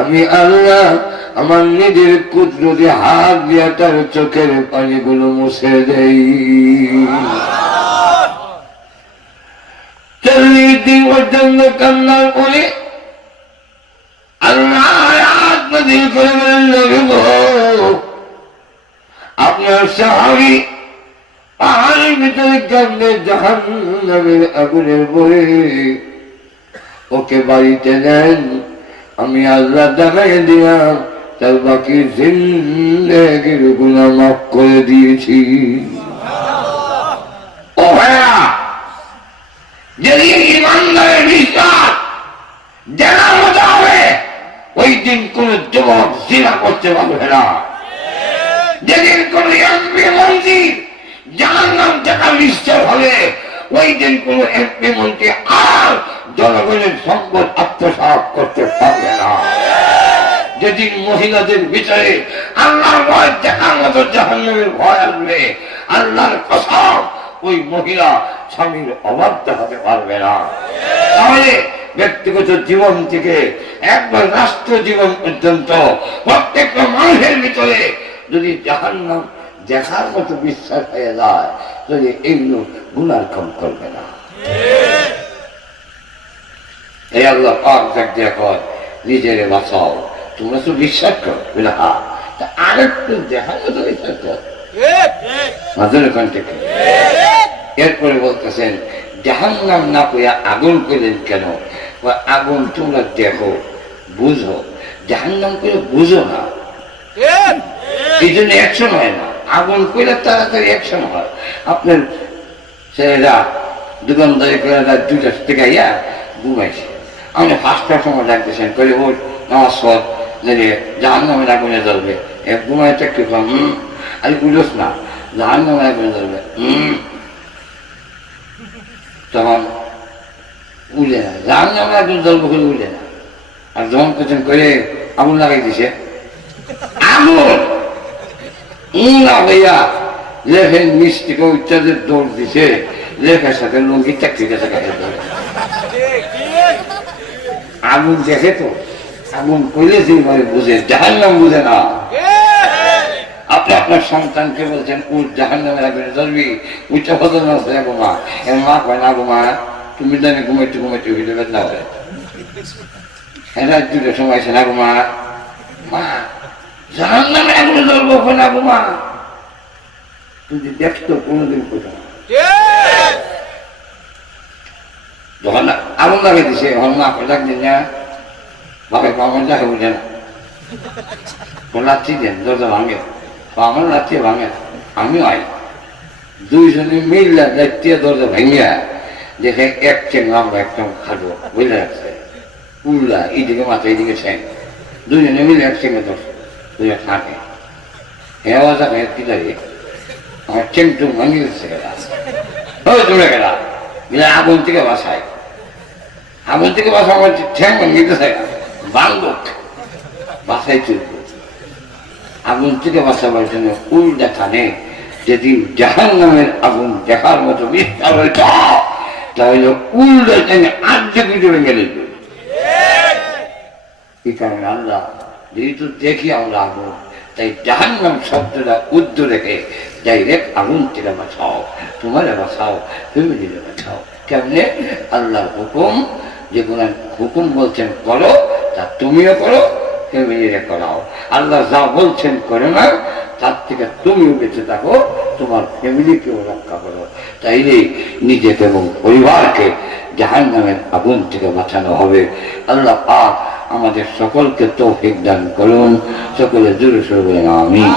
আমি আল্লাহ আমার নিজের কুদরতি হাত দিয়া তার চোখের পানিগুলো মুছে দেই। 40 দিন পর্যন্ত কান্নার পরে আল্লাহ হাত নাযিল করে বলেন, নবী গো, আপনার সাহাবী পাহাড়ের ভিতরে কান্দে জাহান্নামের আগুনের ভয়ে, ওকে বাড়িতে নেন, আমি আল্লাহ দেখাই দিলাম তার বাকি জিন্দেগির গুনাহ মাফ করে দিয়েছি। ও ভাইয়া, যেদিন ইমানদারের বিশ্বাস জানার মতো হবে, ওই দিন কোন যুবক জিনা করতে পারবে না। যেদিন কোন মন্দির জাহান্নাম দেখার ইচ্ছা হবে, ওই দিন কোন এমপি মন্ত্রী আর জনগণের সম্পদ আত্মসাৎ করতে পারবে না। যেদিন মহিলাদের ভিতরে আল্লাহর ভয় দেখার মতো জাহান্নামের ভয় আসবে, আল্লাহর কসম ওই মহিলা স্বামীর অভাব দেখাতে পারবে না। তাহলে ব্যক্তিগত জীবন থেকে একবার রাষ্ট্র জীবন পর্যন্ত প্রত্যেকটা মানুষের ভিতরে যদি জাহান্নাম দেখার মতো বিশ্বাস হয়ে যায়, যদি এগুলো গুনার কম করবে না। এই আল্লাহ পাক দেখো নিজের বাঁচাও, তোমরা তো বিশ্বাস করো না, আরেকটু দেখার মতো বিশ্বাস কর। এরপরে বলতেছেন জাহান্নাম না কইয়া আগুন করলেন কেন? আগুন তোমরা দেখো বুঝো, জাহান্নাম করে বুঝো না, এই জন্য অ্যাকশন হয় না। আগুন কইলে তাড়াতাড়ি অ্যাকশন হয়। আপনার ছেলেরা দোকানদারি করে দুটার থেকে ইয়া ঘুমাইছে, আপনি 5টার সময় ডাকতেছেন করে ওর নামাজ পর জাহান্নামের আগুনে জ্বলবে, ঘুমাইতে একটু কম আর বুঝোস না জাহান্নামের আগুনে জ্বলবে, তখন উঠে না, জাহান্নামের আগুন জ্বলবে করে উঠে না। আর যখন পেছন করে আগুন লাগাই দিছে, আগুন না ভাইয়া লেখের নিচ থেকে উচ্চাদের দৌড় দিছে, লেখার সাথে লুঙ্গি চাকরি কাছে আগুন দেখে তো, আগুন করলে যেভাবে বুঝে, জাহান্নাম বুঝে না। আপনি আপনার সন্তানকে বলছেন উঠ জাহান্নামের আগুনে জ্বলবি, উচ্চা ফজল না ঘুমা, এর মা কয় না ঘুমা, তুমি জানি ঘুমাইতে ঘুমাইতে হইলে বেদনা হয়, এরা দুটোর সময় আছে না ঘুমা, মা জাহান্নামের আগুনে জ্বলবো না ঘুমা, তুমি দেখতো কোনোদিন কোথাও। যখন আগুন লাগিয়ে দিছে এখন মা ডাক দিন না, বাবা আমার যাকে বুঝে না, লাচ্ছি দেন দরজা ভাঙে, আমার লাচ্ছি ভাঙে, আমিও আই, দুইজনে মিললা যাইতে দরজা ভাঙিয়া দেখে এক চেন আমরা একদম খাটবো বুঝলে রাখছে, উল্লা এইদিকে মাথা এইদিকে ছেন, দুইজনে মিলে এক চেনে ধরছে, দুইজন থাকে হেওয়া যাবে কি দাঁড়িয়ে আমার চেন টুম ভাঙি দিচ্ছে গেলা, তোমরা গেলা গেলে আগুন থেকে বাসায়, আগুন থেকে বাসা আমার ঠ্যাং ভাঙিতেছে বাঙ্গক বাসায় চলবো। আগুন থেকে বাঁচাবার জন্য উল্টা থানে যেদিন জাহান্নামের আগুন দেখার মতো বিস্তার হইত, তাহলে উল্টা টানে আর্ধেক ভিতরে গেলে এই কারণে আল্লাহ যেহেতু দেখি আমরা আগুন, তাই জাহান্নাম শব্দটা উদ্ধ রেখে ডাইরেক্ট আগুন থেকে বাঁচাও, তোমার বাঁচাও, ফ্যামিলিরে বাঁচাও। কেমনে? আল্লাহর হুকুম, যেগুলো হুকুম বলছেন করো তা তুমিও করো, ফ্যামিলিরে করাও। আল্লাহ যা বলছেন করে না তার থেকে তুমিও বেঁচে থাকো, তোমার ফ্যামিলিকেও রক্ষা করো। তাইলে নিজেকে এবং পরিবারকে জাহান্নামের আগুন থেকে বাঁচানো হবে। আল্লাহ পাক আমাদের সকলকে তৌফিক দান করুন। সকলে জোরে সোরে বলেন আমিন।